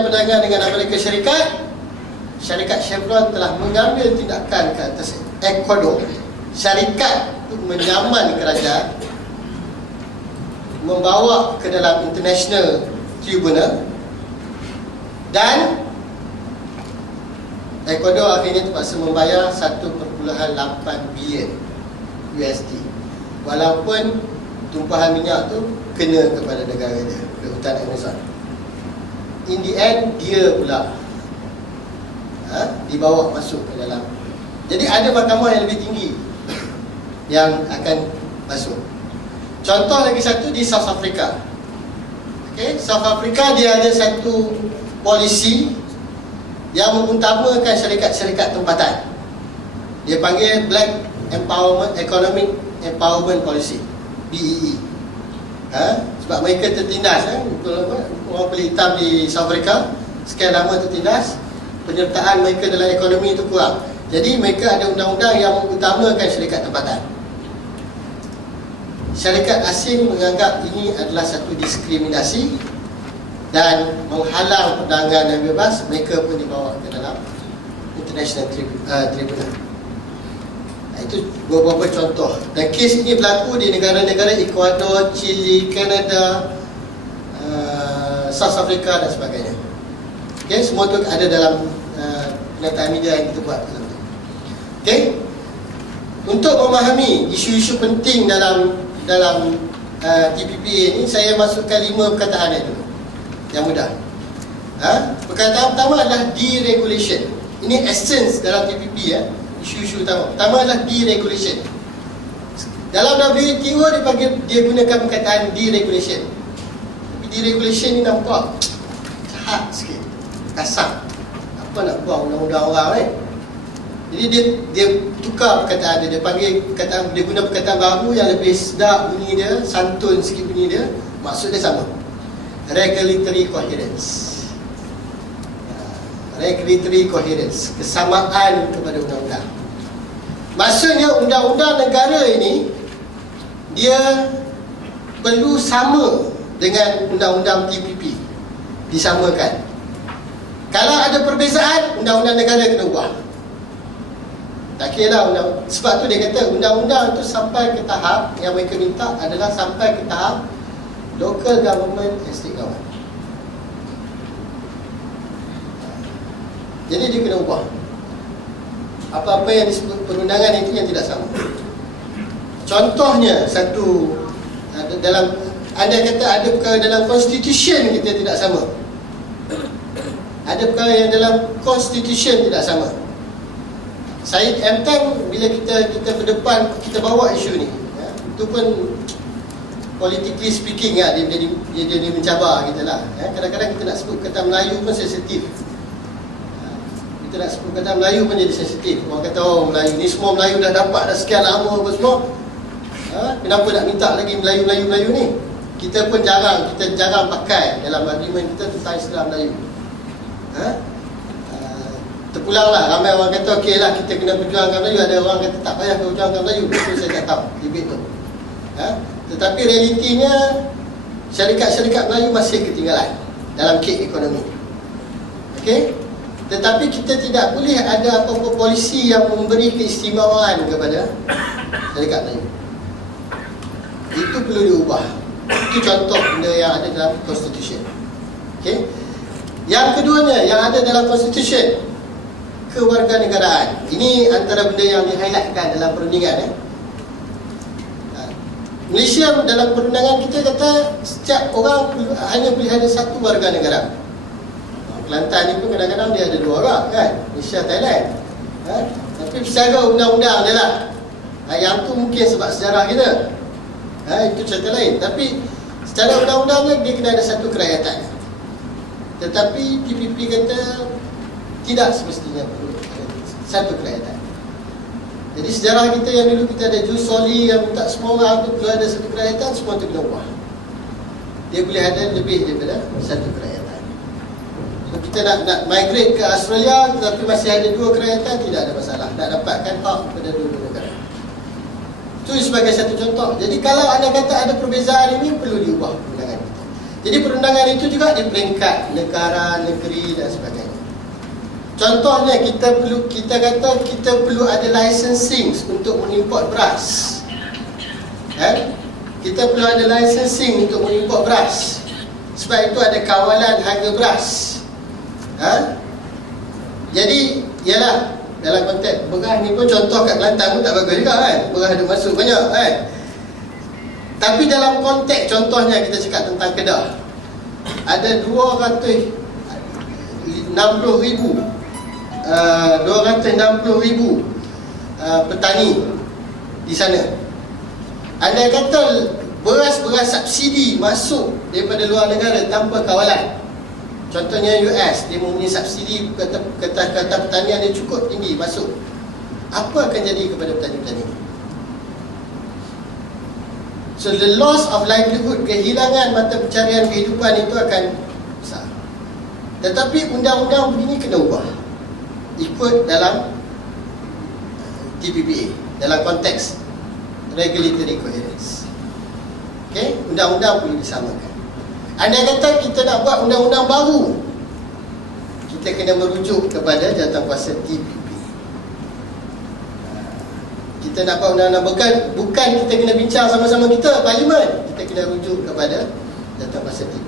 perdagangan dengan Amerika Syarikat, syarikat Chevron telah mengambil tindakan ke atas Ecuador. Syarikat untuk menyaman kerajaan, membawa ke dalam international tribunal, dan Ecuador akhirnya terpaksa membayar 1.8 bilion USD, walaupun tumpahan minyak tu kena kepada negara dia, ke hutan Amazon. In the end, dia pula dibawa masuk ke dalam. Jadi ada mahkamah yang lebih tinggi yang akan masuk. Contoh lagi satu di South Africa. Okay, South Africa dia ada satu polisi yang mengutamakan syarikat-syarikat tempatan. Dia panggil Black Empowerment Economic Empowerment Policy, BEE. Sebab mereka tertindas, orang kulit hitam di South Africa sekian lama tertindas, penyertaan mereka dalam ekonomi itu kurang. Jadi mereka ada undang-undang yang mengutamakan syarikat tempatan. Syarikat asing menganggap ini adalah satu diskriminasi dan menghalang perdagangan yang bebas. Mereka pun dibawa ke dalam international tribunal. Itu beberapa contoh. Dan kes ini berlaku di negara-negara Ecuador, Chile, Canada, South Africa dan sebagainya. Okay, semua tu ada dalam penyertaan media yang kita buat dalam tu. Okay, untuk memahami isu-isu penting dalam TPPA ni, saya masukkan 5 perkataan itu yang mudah. Perkataan pertama adalah deregulation. Ini essence dalam TPP ya. Isu-isu utama. Pertama adalah deregulation. Dalam WTO dia gunakan perkataan deregulation. Tapi deregulation ni nampak jahat sikit, kasar. Apa nak buang undang-undang orang ni? Jadi dia tukar perkataan dia panggil perkataan, dia guna perkataan baru yang lebih sedap bunyi dia, santun sikit bunyi dia. Maksud dia sama. Regulatory coherence. Regulatory coherence, kesamaan kepada undang-undang. Maksudnya undang-undang negara ini dia perlu sama dengan undang-undang TPP, disamakan. Kalau ada perbezaan, undang-undang negara kena ubah. Tak kira lah undang. Sebab tu dia kata undang-undang tu sampai ke tahap yang mereka minta adalah sampai ke tahap local government and state government. Jadi dia kena ubah. Apa-apa yang disebut perundangan itu yang tidak sama. Contohnya satu, dalam anda kata ada perkara dalam constitution kita tidak sama. Ada perkara yang dalam constitution tidak sama. Syed M. Tan bila kita berdepan, kita bawa isu ni ya, itu pun politically speaking ya, dia mencabar kita lah ya. Kadang-kadang kita nak sebut kata Melayu pun sensitif. Kita nak sebut kata Melayu pun jadi sensitif. Orang kata Melayu ni semua Melayu dah dapat dah sekian lama apa semua. Kenapa nak minta lagi Melayu ni? Kita pun jarang pakai dalam argument kita tentang istilah Melayu. Terpulanglah ramai orang kata okey lah kita kena berjuangkan Melayu. Ada orang kata tak payah berjuangkan Melayu. Itu saya tak tahu debate tu. Tetapi realitinya syarikat-syarikat Melayu masih ketinggalan dalam kek ekonomi. Okey? Tetapi kita tidak boleh ada apa-apa polisi yang memberi keistimewaan kepada syarikat Melayu. Itu perlu diubah. Itu contoh benda yang ada dalam Constitution. Okay? Yang keduanya yang ada dalam Constitution, kewarganegaraan. Ini antara benda yang di-highlightkan dalam perundingan. Malaysia dalam perundangan kita kata setiap orang hanya boleh ada satu warga negara. Kelantan ni pun kadang-kadang dia ada 2 orang kan, Malaysia, Thailand. Tapi secara undang-undang dia lah. Yang tu mungkin sebab sejarah kita. Itu cerita lain. Tapi secara undang-undangnya dia kena ada satu kerakyatan. Tetapi PPP kata tidak semestinya perlu satu kerakyatan. Jadi sejarah kita yang dulu kita ada jus soli yang minta semua orang tu perlu ada satu kerakyatan, semua tu kena ubah. Dia boleh ada lebih daripada satu kerakyatan. So kita nak migrate ke Australia tetapi masih ada 2 kerakyatan, tidak ada masalah. Nak dapatkan hak kepada 2 negara. Itu sebagai satu contoh. Jadi kalau anda kata ada perbezaan ini, perlu diubah perundangan kita. Jadi perundangan itu juga di peringkat negara, negeri dan sebagainya. Contohnya kita kata kita perlu ada licensing untuk mengimport beras. Kita perlu ada licensing untuk mengimport beras. Sebab itu ada kawalan harga beras. Jadi ialah dalam konteks beras ni pun contoh kat Kelantan pun tak bagus juga kan. Beras ada masuk banyak kan. Tapi dalam konteks contohnya kita cakap tentang Kedah. Ada 260,000 petani di sana. Anda kata beras-beras subsidi masuk daripada luar negara tanpa kawalan. Contohnya US, dia mempunyai subsidi kata pertanian dia cukup tinggi masuk. Apa akan jadi kepada petani-petani? So the loss of livelihood, kehilangan mata pencarian kehidupan itu akan besar. Tetapi undang-undang begini kena ubah ikut dalam TPPA, dalam konteks regulatory coherence. Okay, undang-undang perlu disamakan. Anda kata kita nak buat undang-undang baru, kita kena merujuk kepada jawatankuasa TPP. Kita nak buat undang-undang bukan kita kena bincang sama-sama kita, parlimen. Kita kena rujuk kepada jawatankuasa TPP.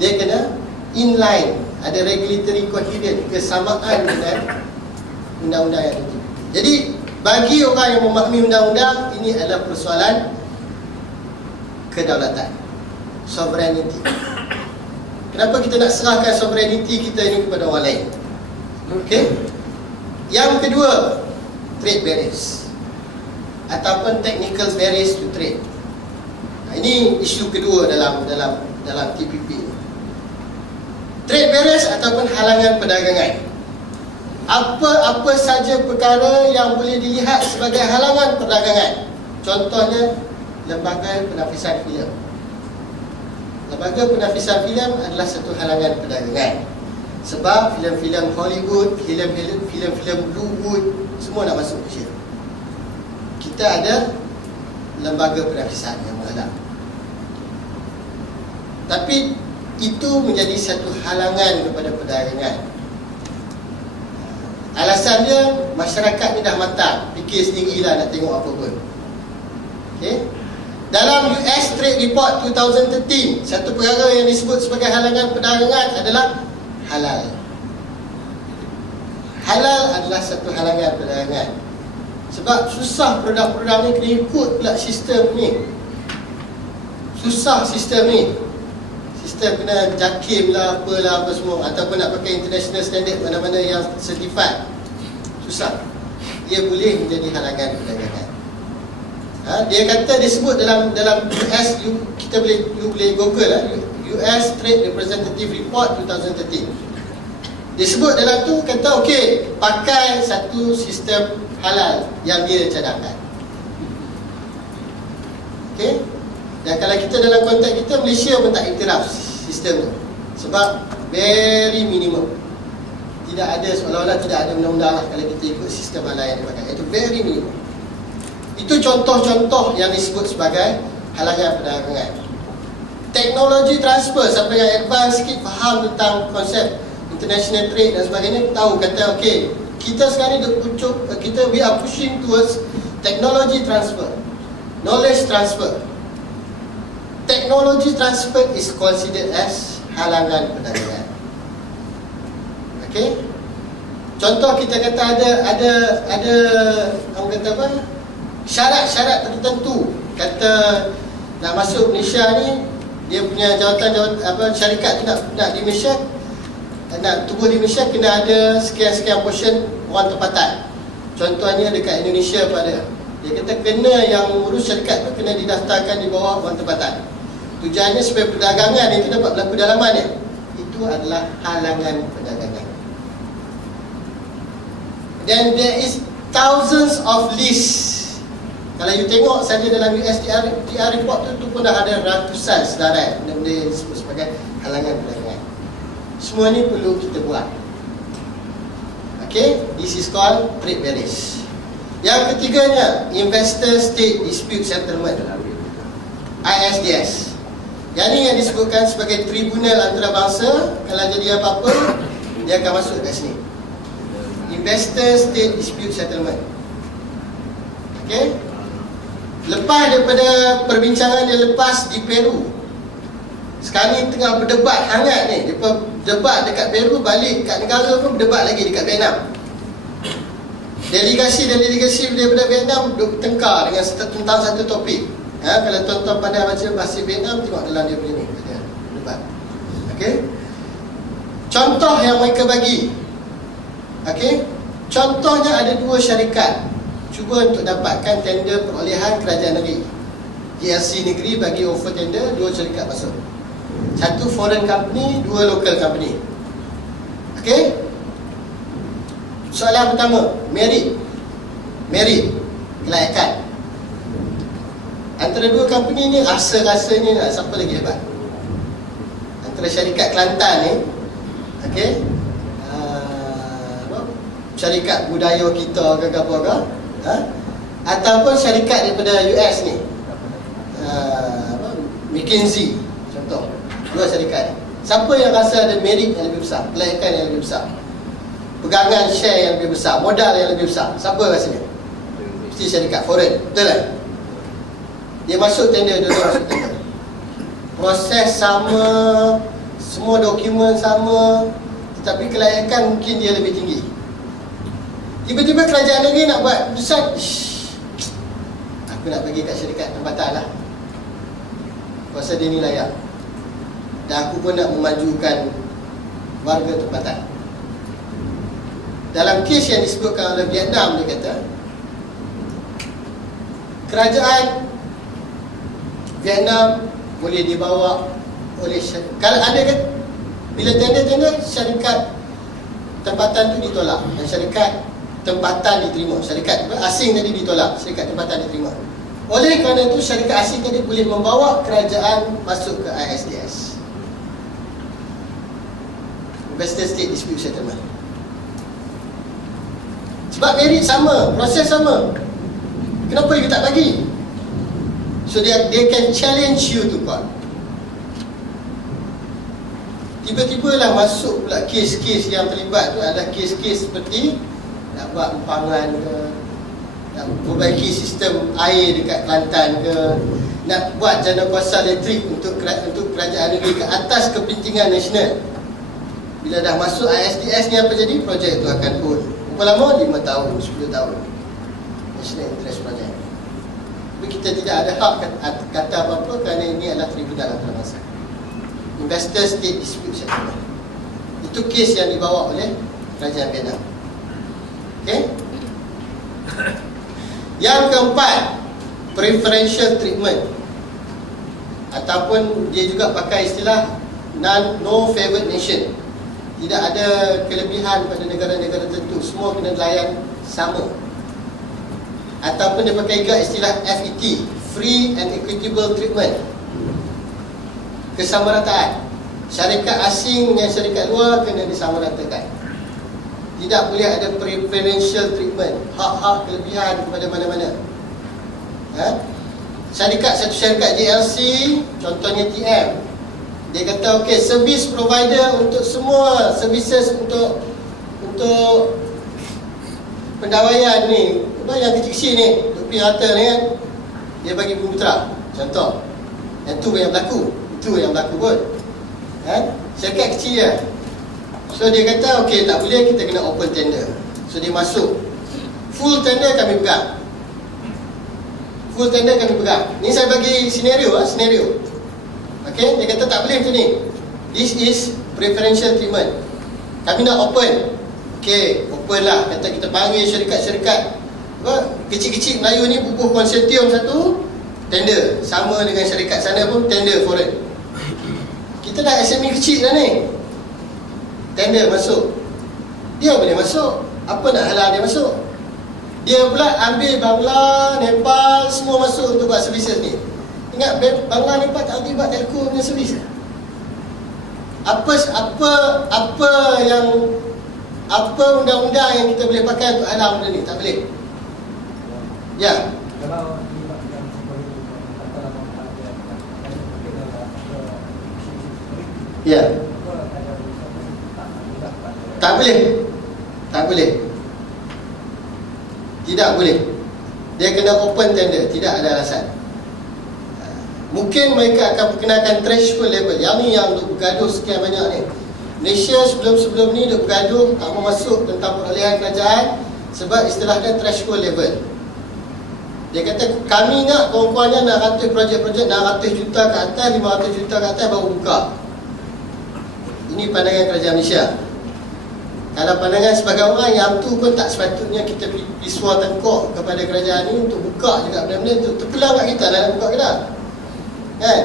dia kena inline, ada regulatory coherence, kesamaan dengan undang-undang yang ada. Jadi bagi orang yang memahami undang-undang, ini adalah persoalan kedaulatan, sovereignty. Kenapa kita nak serahkan sovereignty kita ini kepada orang lain? Okey. Yang kedua, trade barriers ataupun technical barriers to trade. Ini isu kedua dalam TPP. Trade barriers ataupun halangan perdagangan. Apa saja perkara yang boleh dilihat sebagai halangan perdagangan. Contohnya lembaga penafisan filem. Lembaga penafisan filem adalah satu halangan perdagangan. Sebab filem-filem Hollywood, filem-filem Bluewood semua nak masuk ke sini. Kita ada lembaga penafisan yang menghalang. Tapi itu menjadi satu halangan kepada perdagangan. Alasan dia, masyarakat ni dah matang, fikir sendirilah nak tengok apa pun. Okay? Dalam US Trade Report 2013, satu perkara yang disebut sebagai halangan perdagangan adalah halal. Halal adalah satu halangan perdagangan. Sebab susah produk-produk ni kena ikut pula sistem ni. Susah sistem ni. Sistem kena JAKIM lah, apalah, apa semua. Ataupun nak pakai international standard mana-mana yang certified. Susah. Dia boleh menjadi halangan perdagangan. Dia kata, dia sebut dalam US, you boleh Google lah, US Trade Representative Report 2013. Dia sebut dalam tu, kata okey, pakai satu sistem halal yang dia cadangkan. Okey. Dan kalau kita dalam konteks kita, Malaysia pun tak iktiraf sistem tu. Sebab very minimum. Tidak ada, seolah-olah tidak ada undang-undang lah kalau kita ikut sistem halal yang dipakai. Itu very minimum. Itu contoh-contoh yang disebut sebagai halangan perdagangan. Teknologi transfer, siapa yang advance sikit faham tentang konsep international trade dan sebagainya, tahu kata okey, kita sekarang ni we are pushing towards technology transfer, knowledge transfer. Technology transfer is considered as halangan perdagangan. Okey. Contoh kita kata ada orang kata apa? Syarat-syarat tertentu. Kata nak masuk Malaysia ni, dia punya jawatan syarikat tu nak di Malaysia, nak tubuh di Malaysia kena ada sekian-sekian portion orang tempatan. Contohnya dekat Indonesia pada dia kata kena yang urus syarikat tu kena didaftarkan di bawah orang tempatan. Tujuannya supaya perdagangan itu dapat berlaku dalaman dia. Itu adalah halangan perdagangan. Then there is thousands of lists. Kalau you tengok saja dalam USTR report tu pun dah ada ratusan sedarai benda-benda yang disebut sebagai halangan perdagangan. Semua ni perlu kita buat. Okay, this is called trade barriers. Yang ketiganya, Investor State Dispute Settlement, ISDS. Yang ni yang disebutkan sebagai tribunal antarabangsa. Kalau jadi apa-apa, dia akan masuk kat sini. Investor State Dispute Settlement. Okay. Lepas daripada perbincangan dia lepas di Peru, sekarang ni tengah berdebat hangat ni. Dia berdebat dekat Peru, balik kat negara pun berdebat lagi dekat Vietnam. Delegasi daripada Vietnam bertengkar dengan tentang satu topik. Kalau tuan-tuan pandai baca bahasa Vietnam, tengok dalam dia punya ni ada debat. Okey. Contoh yang mereka bagi. Okey. Contohnya ada dua syarikat cuba untuk dapatkan tender perolehan kerajaan negeri. GLC negeri bagi offer tender, dua syarikat masuk. Satu foreign company, dua local company. Okey. Soalan pertama, merit kelayakan. Antara dua company ni rasa-rasanya siapa lagi hebat. Antara syarikat Kelantan ni, okey, syarikat budaya kita ke apa-apa, ataupun syarikat daripada US ni, McKinsey contoh. Dua syarikat ni, siapa yang rasa ada merit yang lebih besar, kelayakan yang lebih besar, pegangan share yang lebih besar, modal yang lebih besar, siapa rasanya? Mesti syarikat foreign, betul tak? Dia masuk tender, dia masuk tender. Proses sama, semua dokumen sama, tetapi kelayakan mungkin dia lebih tinggi. Tiba-tiba kerajaan negeri nak buat keputusan, aku nak bagi kat syarikat tempatan lah, pasal dia ni layak, dan aku pun nak memajukan warga tempatan. Dalam kes yang disebutkan oleh Vietnam, dia kata kerajaan Vietnam boleh dibawa oleh kalau ada kan, bila tender syarikat tempatan tu ditolak dan syarikat tempatan diterima. Syarikat asing tadi ditolak, syarikat tempatan diterima. Oleh kerana itu syarikat asing tadi boleh membawa kerajaan masuk ke ISDS, Investor State Dispute Settlement. Sebab merit sama, proses sama, kenapa you tak bagi? So they can challenge you to court. Tiba-tiba lah masuk pula kes-kes yang terlibat tu adalah kes-kes seperti nak buat empangan ke, nak perbaiki sistem air dekat Kelantan ke, nak buat janakuasa elektrik untuk kerajaan negeri ke atas kepentingan nasional. Bila dah masuk ISDS ni apa jadi? Projek tu akan hold. Berapa lama? 5 tahun, 10 tahun. National Interest Project. Tapi kita tidak ada hak kata apa-apa kerana ini adalah tribunal antarabangsa. Investor State Dispute Settlement. Itu kes yang dibawa oleh kerajaan Vietnam. Okey? Yang keempat, preferential treatment, ataupun dia juga pakai istilah no favored nation. Tidak ada kelebihan pada negara-negara tertentu, semua kena layan sama. Ataupun dia pakai juga istilah FET, Free and Equitable Treatment, kesamarataan. Syarikat asing dengan syarikat luar kena disamaratakan. Tidak boleh ada preferential treatment, hak-hak kelebihan kepada mana-mana. Satu syarikat JLC, contohnya TM, dia kata okey, service provider untuk semua services untuk pendawaian ni, yang kecil-kecil ni, untuk pirata ni kan, dia bagi Bumi Putra contoh. Yang tu yang berlaku, itu yang berlaku pun. Syarikat kecil je. So dia kata okey, tak boleh, kita kena open tender. So dia masuk, full tender kami pegang. Full tender kami pegang. Ni saya bagi senario. Okey, dia kata tak boleh macam ni. This is preferential treatment. Kami nak open. Okey, open lah. Kata kita panggil syarikat-syarikat kecil-kecil Melayu ni, bubuh konsortium satu, tender. Sama dengan syarikat sana pun tender foreign. Kita dah SME kecil dah ni, tender masuk. Dia boleh masuk. Apa nak halang dia masuk? Dia pula ambil Bangla, Nepal, semua masuk untuk buat services ni. Ingat, Bangla, Nepal tak boleh buat telco punya servis. Apa undang-undang yang kita boleh pakai untuk halang benda ni? Tak boleh. Ya. Kalau yang seperti kata lama Ya. Tak boleh. Tidak boleh. Dia kena open tender, tidak ada alasan. Mungkin mereka akan perkenalkan threshold level. Yang ni yang duk bergaduh sekian banyak ni. Malaysia sebelum ni duk bergaduh tak mau masuk tentang perolehan kerajaan sebab istilahnya threshold level. Dia kata kami nak kurang-kurangnya 600 projek-projek 600 juta ke atas, 500 juta ke atas baru buka. Ini pandangan kerajaan Malaysia. Kalau pandangan sebagai orang yang tu pun tak sepatutnya kita pisua tengkok kepada kerajaan ini untuk buka juga benda-benda tu. Terpulang kat kita nak buka ke tak? Kan?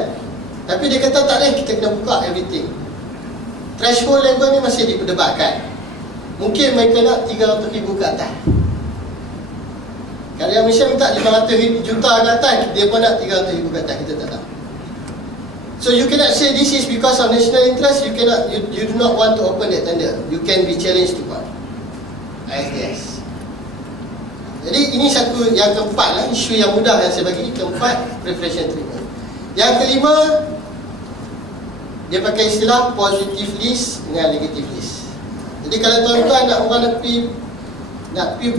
Tapi dia kata tak boleh, kita kena buka everything. Threshold level ni masih diperdebatkan. Mungkin mereka nak 300,000 ke atas. Kalau yang Malaysia minta 500 juta ke atas, dia pun nak 300,000 ke atas, kita tak tahu. So you cannot say this is because of national interest. You cannot, you do not want to open that tender. You can be challenged to court. ISDS. Jadi ini satu yang keempat lah, isu yang mudah yang saya bagi. Keempat, preferential treatment. Yang kelima, dia pakai istilah positive list dengan negative list. Jadi kalau tuan-tuan nak orang nak pergi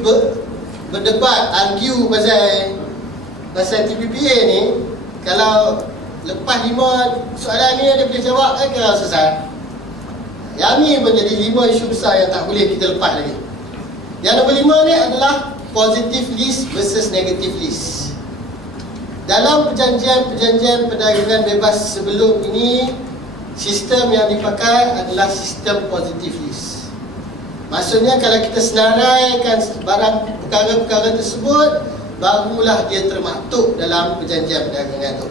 berdebat, argue pasal TPPA ni, kalau lepas 5 soalan ni dia boleh jawab, kalau selesai. Yang ni menjadi 5 isu besar yang tak boleh kita lepas lagi. Yang nombor 5 ni adalah positive list versus negative list. Dalam perjanjian perdagangan bebas sebelum ini, sistem yang dipakai adalah sistem positive list. Maksudnya kalau kita senaraikan barang perkara-perkara tersebut, barulah dia termaktub dalam perjanjian perdagangan tu.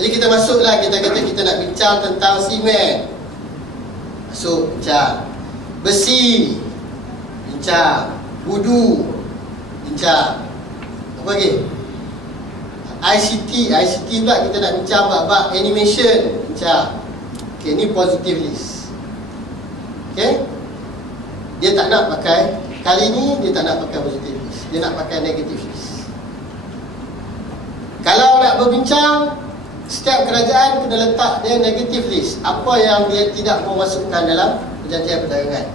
Jadi kita masuklah, kita kata kita nak bincang tentang simen, masuk bincang. Besi, bincang. Wudu, bincang. Apa lagi? ICT pula kita nak bincang bab animation, bincang. Okay, ni positive list. Okay, dia tak nak pakai, kali ni dia tak nak pakai positive list, dia nak pakai negative list. Kalau nak berbincang, setiap kerajaan kena letak dia negative list, apa yang dia tidak mau masukkan dalam perjanjian perdagangan.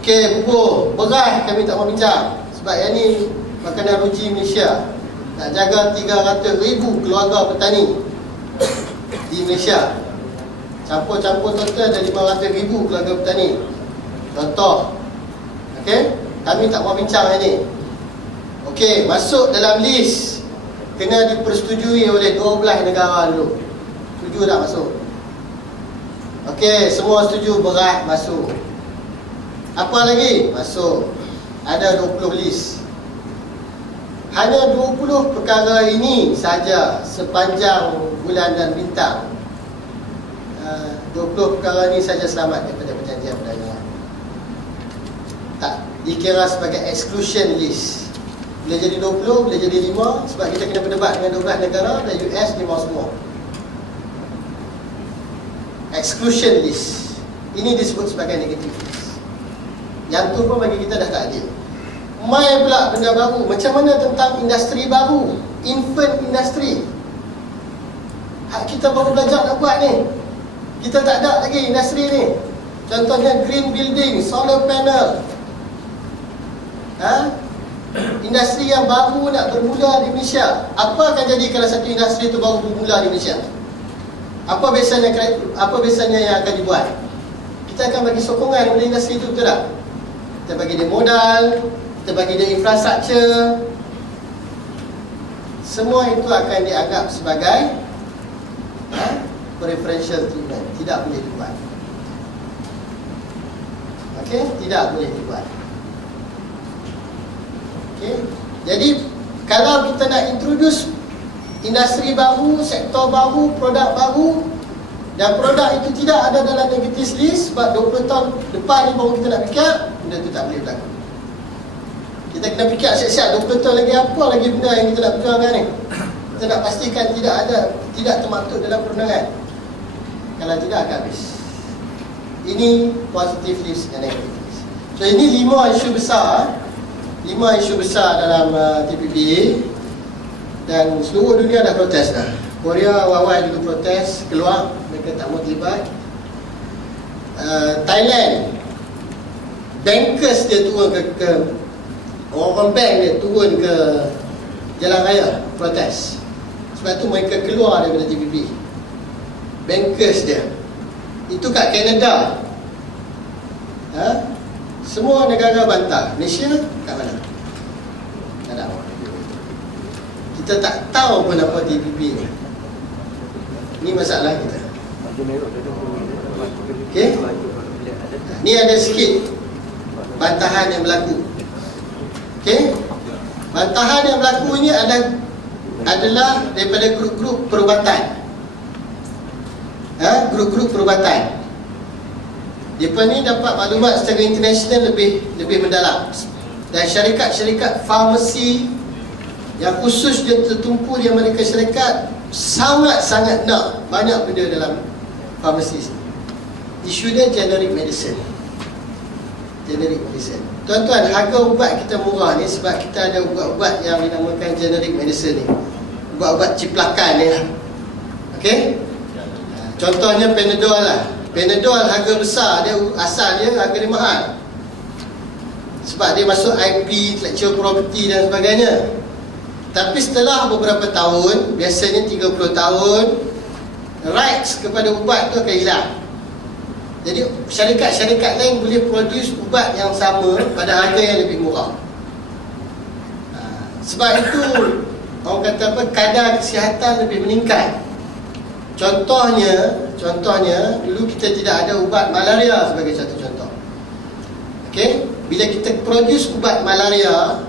Okey, bubur, beras kami tak mau bincang sebab yang ni makanan ruji Malaysia. Nak jaga 300,000 keluarga petani di Malaysia. Campur-campur total ada 500,000 keluarga petani. Contoh. Okey, kami tak mau bincang yang ni. Okey, masuk dalam list, kena dipersetujui oleh 12 negara dulu. Setuju tak masuk? Okey, semua setuju, beras masuk. Apa lagi? Masuk. Ada 20 list. Hanya 20 perkara ini saja sepanjang bulan dan bintang. 20 perkara ini saja selamat daripada perjanjian perdagangan. Tak dikira sebagai exclusion list. Boleh jadi 20, boleh jadi 5, sebab kita kena berdebat dengan 12 negara dan US dia mau semua. Exclusion list. Ini disebut sebagai negative list. Yang tu pun bagi kita dah tak adil. Mai pula benda baru. Macam mana tentang industri baru, infant industry? Kita baru belajar nak buat ni. Kita tak ada lagi industri ni. Contohnya green building, solar panel. Industri yang baru nak bermula di Malaysia. Apa akan jadi kalau satu industri itu baru bermula di Malaysia? Apa biasanya yang akan dibuat? Kita akan bagi sokongan kepada industri itu, betul tak? Kita bagi dia modal, kita bagi dia infrastruktur. Semua itu akan dianggap sebagai preferential treatment. Tidak boleh dibuat. Okey, tidak boleh dibuat. Okey, jadi kalau kita nak introduce industri baru, sektor baru, produk baru, dan produk itu tidak ada dalam negative list, sebab 20 tahun depan ni baru kita nak fikir, benda itu tak boleh berlaku. Kita kena fikir siap-siap 20 tahun lagi apa lagi benda yang kita nak perjuangkan ni. Kita nak pastikan tidak termaktub dalam perundangan. Kalau tidak akan habis. Ini positive list dan negative list. So ini 5 isu besar. 5 isu besar dalam TPP. Dan seluruh dunia dah protes dah. Korea awal-awal juga protes, keluar, mereka tak mau terlibat. Thailand, bankers dia turun ke orang bank dia turun ke jalan raya protes. Sebab tu mereka keluar daripada TPP. Bankers dia. Itu kat Canada. Semua negara bantah. Malaysia kat mana? Tak ada. Kita tak tahu pun apa TPP ni. Ini masalah kita. Okey? Ni ada sikit bantahan yang berlaku. Okey? Bantahan yang berlaku ini adalah daripada grup-grup perubatan. Grup-grup perubatan. Mereka ni dapat maklumat secara international lebih mendalam. Dan syarikat-syarikat farmasi yang khusus dia tertumpu di Amerika Syarikat sangat-sangat nak banyak benda dalam farmasi. Isu dia generic medicine. Generic medicine. Tuan-tuan, harga ubat kita murah ni sebab kita ada ubat-ubat yang dinamakan generic medicine ni. Ubat-ubat ciplakan ni lah. Okey? Contohnya Panadol lah. Panadol harga besar dia, asal dia harga dia mahal. Sebab dia masuk IP, intellectual property dan sebagainya. Tapi setelah beberapa tahun, biasanya 30 tahun, rights kepada ubat tu akan hilang. Jadi syarikat-syarikat lain boleh produce ubat yang sama pada harga yang lebih murah. Sebab itu orang kata apa, kadar kesihatan lebih meningkat. Contohnya dulu kita tidak ada ubat malaria sebagai satu contoh. Okey, bila kita produce ubat malaria,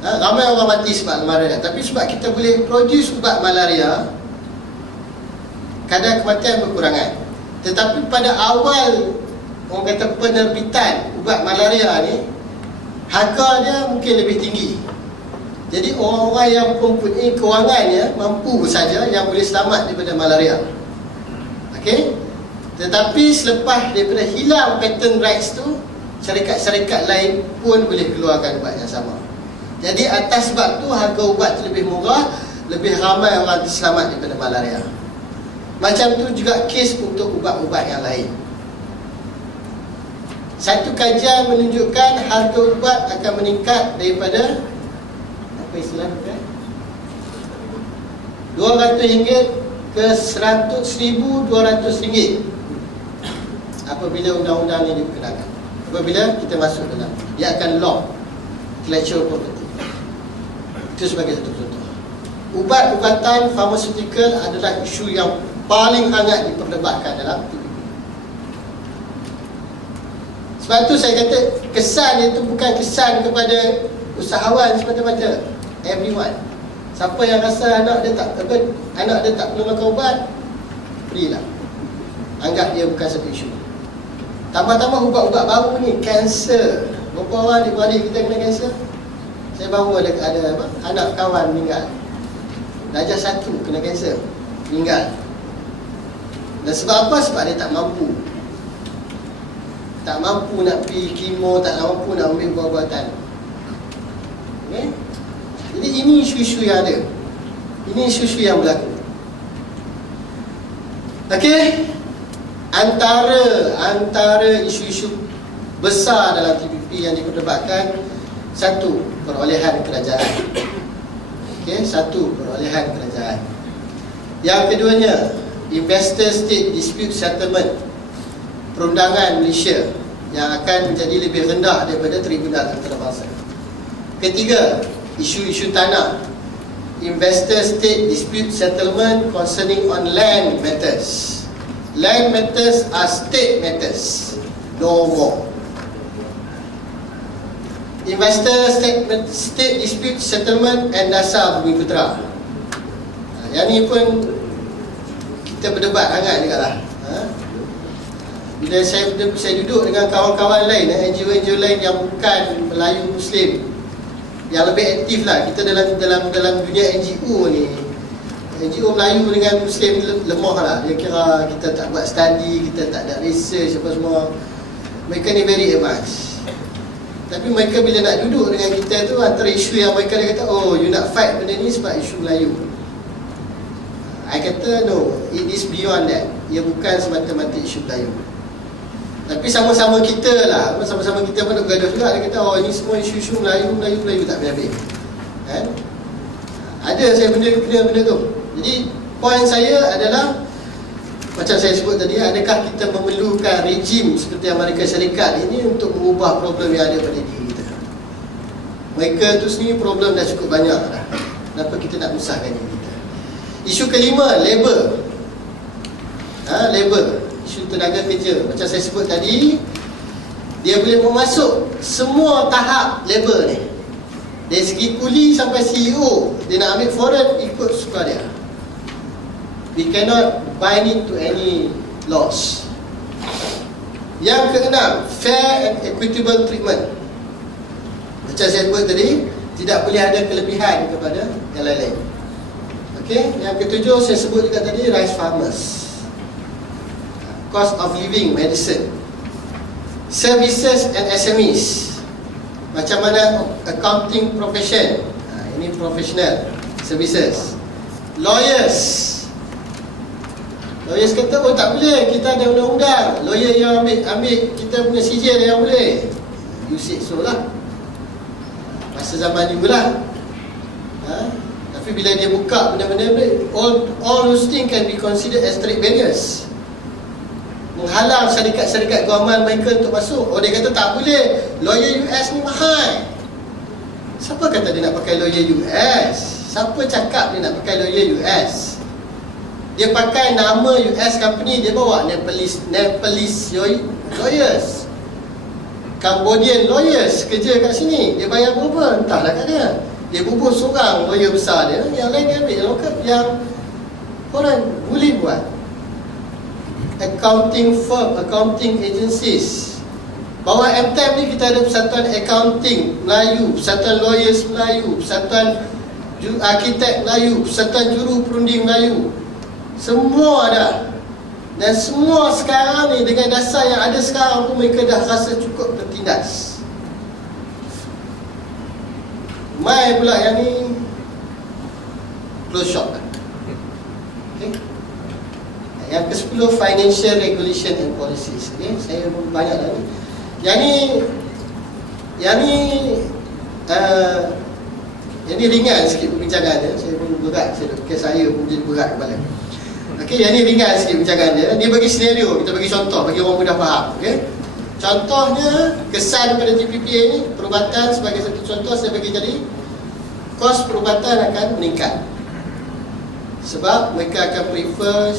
ramai orang mati sebab malaria. Tapi sebab kita boleh produce ubat malaria, kadar kematian berkurangan. Tetapi pada awal orang kata penerbitan ubat malaria ni, harga dia mungkin lebih tinggi. Jadi orang-orang yang mempunyai kewangannya mampu saja yang boleh selamat daripada malaria. Okey? Tetapi selepas daripada hilang patent rights tu, syarikat-syarikat lain pun boleh keluarkan ubat yang sama. Jadi atas sebab tu harga ubat tu lebih murah, lebih ramai orang selamat daripada malaria. Macam tu juga kes untuk ubat-ubat yang lain. Satu kajian menunjukkan harga ubat akan meningkat daripada apa istilah dia? RM200 ke RM100,200 apabila undang-undang ini diperkenalkan. Apabila kita masuk dalam, dia akan law intellectual property. Itu sebagai satu contoh. Ubat-ubatan farmaceutical adalah isu yang paling hangat diperdebatkan dalam PPP. Sebab tu saya kata kesan itu bukan kesan kepada usahawan semata-mata, everyone. Siapa yang rasa anak dia tak perlu makan ubat, berilah. Anggap dia bukan satu isu. Tambah-tambah ubat-ubat baru ni, kanser. Berapa orang di balik kita kena kanser? Saya baru ada apa? Anak kawan meninggal. Darjah 1 kena kanser, meninggal. Dan sebab apa? Sebab dia tak mampu. Tak mampu nak pergi kemo, tak mampu nak ambil ubat-ubatan. Okay? Jadi ini isu-isu yang ada. Ini isu-isu yang berlaku. Okey. Antara isu-isu besar dalam TPP yang diperdebatkan, satu, perolehan kerajaan. Okey, satu, perolehan kerajaan. Yang keduanya, Investor State Dispute Settlement, perundangan Malaysia yang akan menjadi lebih rendah daripada tribunal antarabangsa. Ketiga, isu-isu tanah, Investor State Dispute Settlement concerning on land matters. Land matters are state matters, no more. Investor State Dispute Settlement and Dasar Bumiputera. Yang ni pun kita berdebat hangat juga lah. Bila saya duduk dengan kawan-kawan lain, NGO-NGO lain yang bukan Melayu Muslim, yang lebih aktif lah. Kita dalam dunia NGO ni, NGO Melayu dengan Muslim lemah lah. Dia kira kita tak buat study, kita tak ada research apa semua. Mereka ni very advanced. Tapi mereka bila nak duduk dengan kita tu, antara isu yang mereka dia kata, oh you nak fight benda ni sebab isu Melayu. I kata no, it is beyond that. Ia bukan semata-mata isu Melayu. Tapi sama-sama kita lah, sama-sama kita pun nak bergaduh juga. Dia kata, oh ini semua isu-isu Melayu tak habis-habis. Kan? Ada saya benda tu. Jadi poin saya adalah, macam saya sebut tadi, adakah kita memerlukan rejim seperti Amerika Syarikat ini untuk mengubah problem yang ada pada diri kita? Mereka tu sendiri problem dah cukup banyak dah. Kenapa kita nak usahkan diri kita? Isu kelima, labor. Labor, isu tenaga kerja. Macam saya sebut tadi, dia boleh memasuk semua tahap labor ni. Dari segi kuli sampai CEO, dia nak ambil foreign, ikut suka dia. We cannot bind it to any laws. Yang keenam, fair and equitable treatment. Macam saya sebut tadi, tidak boleh ada kelebihan kepada yang lain-lain. Okey, yang ketujuh saya sebut juga tadi, rice farmers. Cost of living, medicine. Services and SMEs. Macam mana accounting profession. Ini professional services. Lawyers kata, oh tak boleh, kita ada undang-undang. Lawyer yang ambil kita punya sijil yang boleh. You say so lah. Masa zaman dulu lah. Tapi bila dia buka benda-benda, all those things can be considered as trade barriers. menghalang syarikat-syarikat kewangan mereka untuk masuk. Oh, dia kata tak boleh, lawyer US ni mahal. Siapa kata dia nak pakai lawyer US? Siapa cakap dia nak pakai lawyer US? Dia pakai nama US company, dia bawa Nepalese lawyers, Cambodian lawyers kerja kat sini. Dia bayar berapa? Entahlah kat dia. Dia bubuh seorang lawyer besar dia, yang lain dia ambil lokal, yang orang boleh buat. Accounting firm, accounting agencies. Bawah MTEM ni kita ada Persatuan Accounting Melayu, Persatuan Lawyers Melayu, Persatuan Arkitek Melayu, Persatuan Juru Perunding Melayu. Semua ada. Dan semua sekarang ni dengan dasar yang ada sekarang pun mereka dah rasa cukup tertindas. Mai pula yang ni close shop. Okay. Yang ke-10, Financial Regulation and Policies. Okay. Saya banyak dah ni. Yang ni ringan sikit perbincangan dia. Saya pun berat, saya pun jadi berat kepala. Okey, yang ni ringan sikit perbincangan dia. Dia bagi senario, kita bagi contoh bagi orang mudah faham. Okey. Contohnya, kesan pada TPPA ni, perubatan sebagai satu contoh saya bagi jadi, kos perubatan akan meningkat. Sebab mereka akan prefer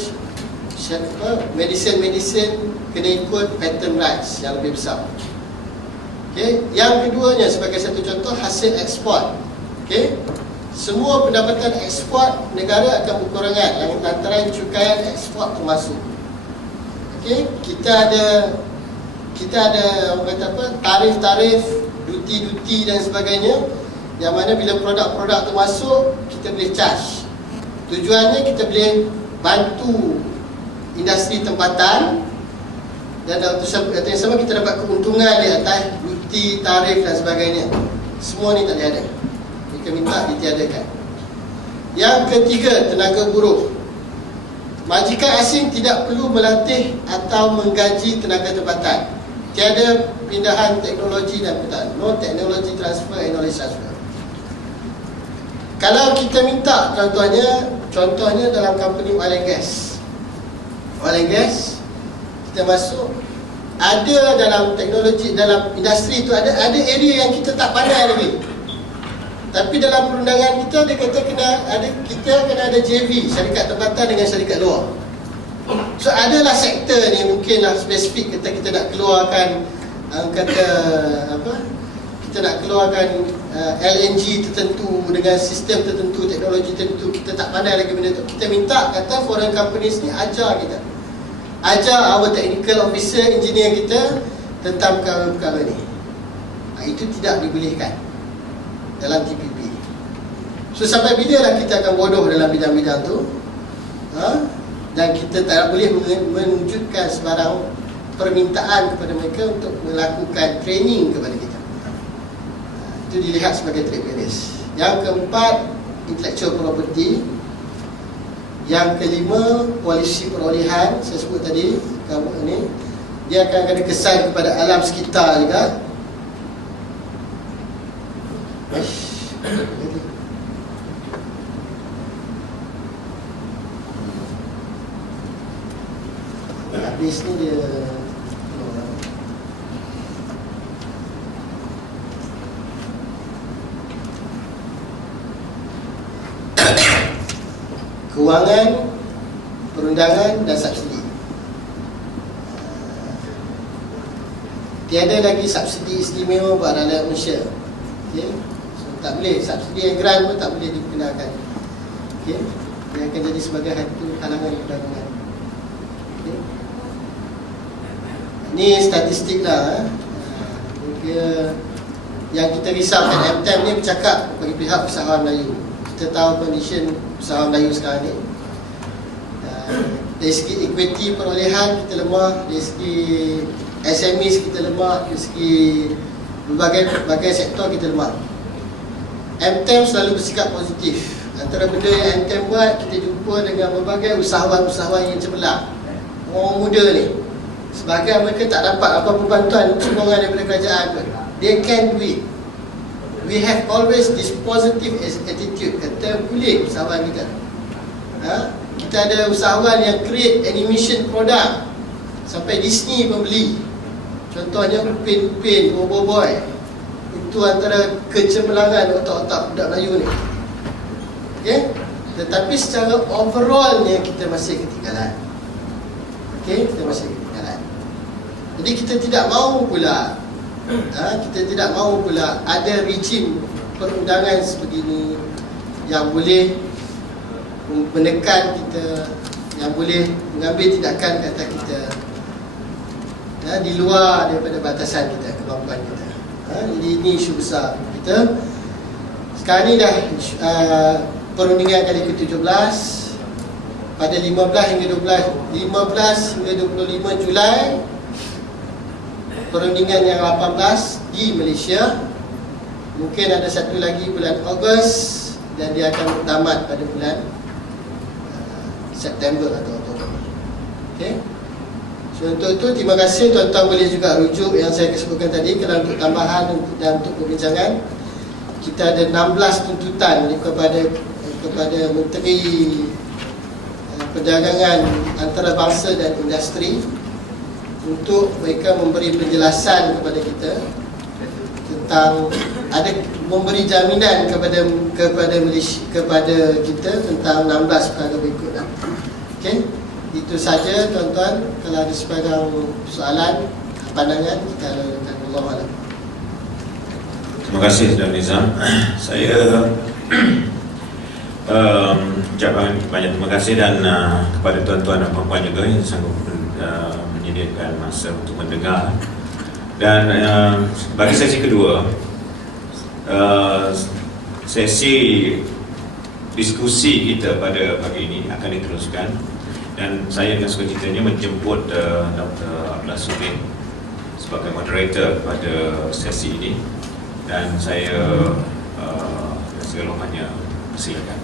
medicine kena ikut patent rights yang lebih besar. Okay. Yang keduanya sebagai satu contoh, hasil ekspor. Okay. Semua pendapatan ekspor negara akan berkurangan, yang antara cukaian ekspor termasuk. Okay. Kita ada orang kata apa, tarif-tarif, duty-duty dan sebagainya, yang mana bila produk-produk tu masuk, kita boleh charge. Tujuannya kita boleh bantu industri tempatan, dan dalam waktu yang sama kita dapat keuntungan di atas duty, tarif dan sebagainya. Semua ni tak ada. Mereka minta ditiadakan. Yang ketiga, tenaga buruh. Majikan asing tidak perlu melatih atau menggaji tenaga tempatan. Tiada pindahan teknologi dan pindahan. No technology transfer and knowledge transfer. Kalau kita minta, contohnya dalam company oil and gas. Oil and gas, kita masuk, ada dalam teknologi, dalam industri itu ada area yang kita tak pandai lagi. Tapi dalam perundangan kita, dia kata kita kena ada JV, syarikat tempatan dengan syarikat luar. So adalah sektor ni mungkinlah spesifik kita nak keluarkan kita nak keluarkan LNG tertentu dengan sistem tertentu, teknologi tertentu, kita tak pandai lagi benda tu. Kita minta kata foreign companies ni ajar kita, ajar our technical officer, engineer kita tentang perkara-perkara ni. Itu tidak dibolehkan dalam TPP. So sampai bila lah kita akan bodoh dalam bidang-bidang tu? Dan kita tak boleh menunjukkan sebarang permintaan kepada mereka untuk melakukan training kepada kita. Itu dilihat sebagai trade barriers. Yang keempat, intellectual property. Yang kelima, polisi perolehan. Saya sebut tadi, kamu ni dia akan ada kesan kepada alam sekitar juga. Habis ni dia kewangan, perundangan dan subsidi. Tiada lagi subsidi istimewa buat rakyat Malaysia. Okay. So, tak boleh, subsidi yang grant pun tak boleh digunakan. Okay. Dia akan jadi sebagai satu halangan perdagangan. Okay. Ini statistik lah. Yang kita risaukan MTEM ni bercakap bagi pihak usahawan Melayu. Kita tahu kondisi usahawan Melayu sekarang ni. Dari segi equity perolehan kita lemah, dari segi SMEs kita lemah, dari segi berbagai sektor kita lemah. MTEM selalu bersikap positif. Antara benda yang MTEM buat, kita jumpa dengan berbagai usahawan-usahawan yang cemerlang, orang muda ni. Sebagai mereka tak dapat apa-apa bantuan sokongan daripada kerajaan pun, they can do it. We have always this positive attitude. Kata boleh usahawan kita. Kita ada usahawan yang create animation product Sampai Disney pun beli. Contohnya Upin, Bobo Boy. Itu antara kecemerlangan otak-otak budak Melayu ni. Okey? Tetapi secara overallnya kita masih ketinggalan. Okey, kita masih ketinggalan. Jadi kita tidak mahu pula ada rejim perundangan sebegini yang boleh menekan kita, yang boleh mengambil tindakan ke atas kita di luar daripada batasan kita, kemampuan kita. Jadi ini isu besar kita. Sekarang ni dah perundingan kali ke-17 pada 15 hingga 25 Julai. Perundingan yang 18 di Malaysia. Mungkin ada satu lagi bulan Ogos dan dia akan tamat pada bulan September atau Oktober. Okey. So untuk itu terima kasih, tuan-tuan boleh juga rujuk yang saya sebutkan tadi. Kalau untuk tambahan dan untuk perbincangan, kita ada 16 tuntutan kepada Menteri Perdagangan Antarabangsa dan Industri untuk mereka memberi penjelasan kepada kita tentang memberi jaminan kepada Malaysia, kepada kita tentang 16 perkara berikut. Okey, itu saja tuan-tuan. Kalau ada sebarang soalan, pandangan, kita lakukan. Allahuakbar. Terima kasih Saudara Nizam. Saya ucapkan banyak terima kasih dan kepada tuan-tuan dan puan-puan juga yang sanggup menyediakan masa untuk mendengar. Dan bagi sesi kedua, sesi diskusi kita pada pagi ini akan diteruskan dan saya dengan sukacitanya menjemput Dr. Abdullah Sudin sebagai moderator pada sesi ini dan saya segala hanya silakan.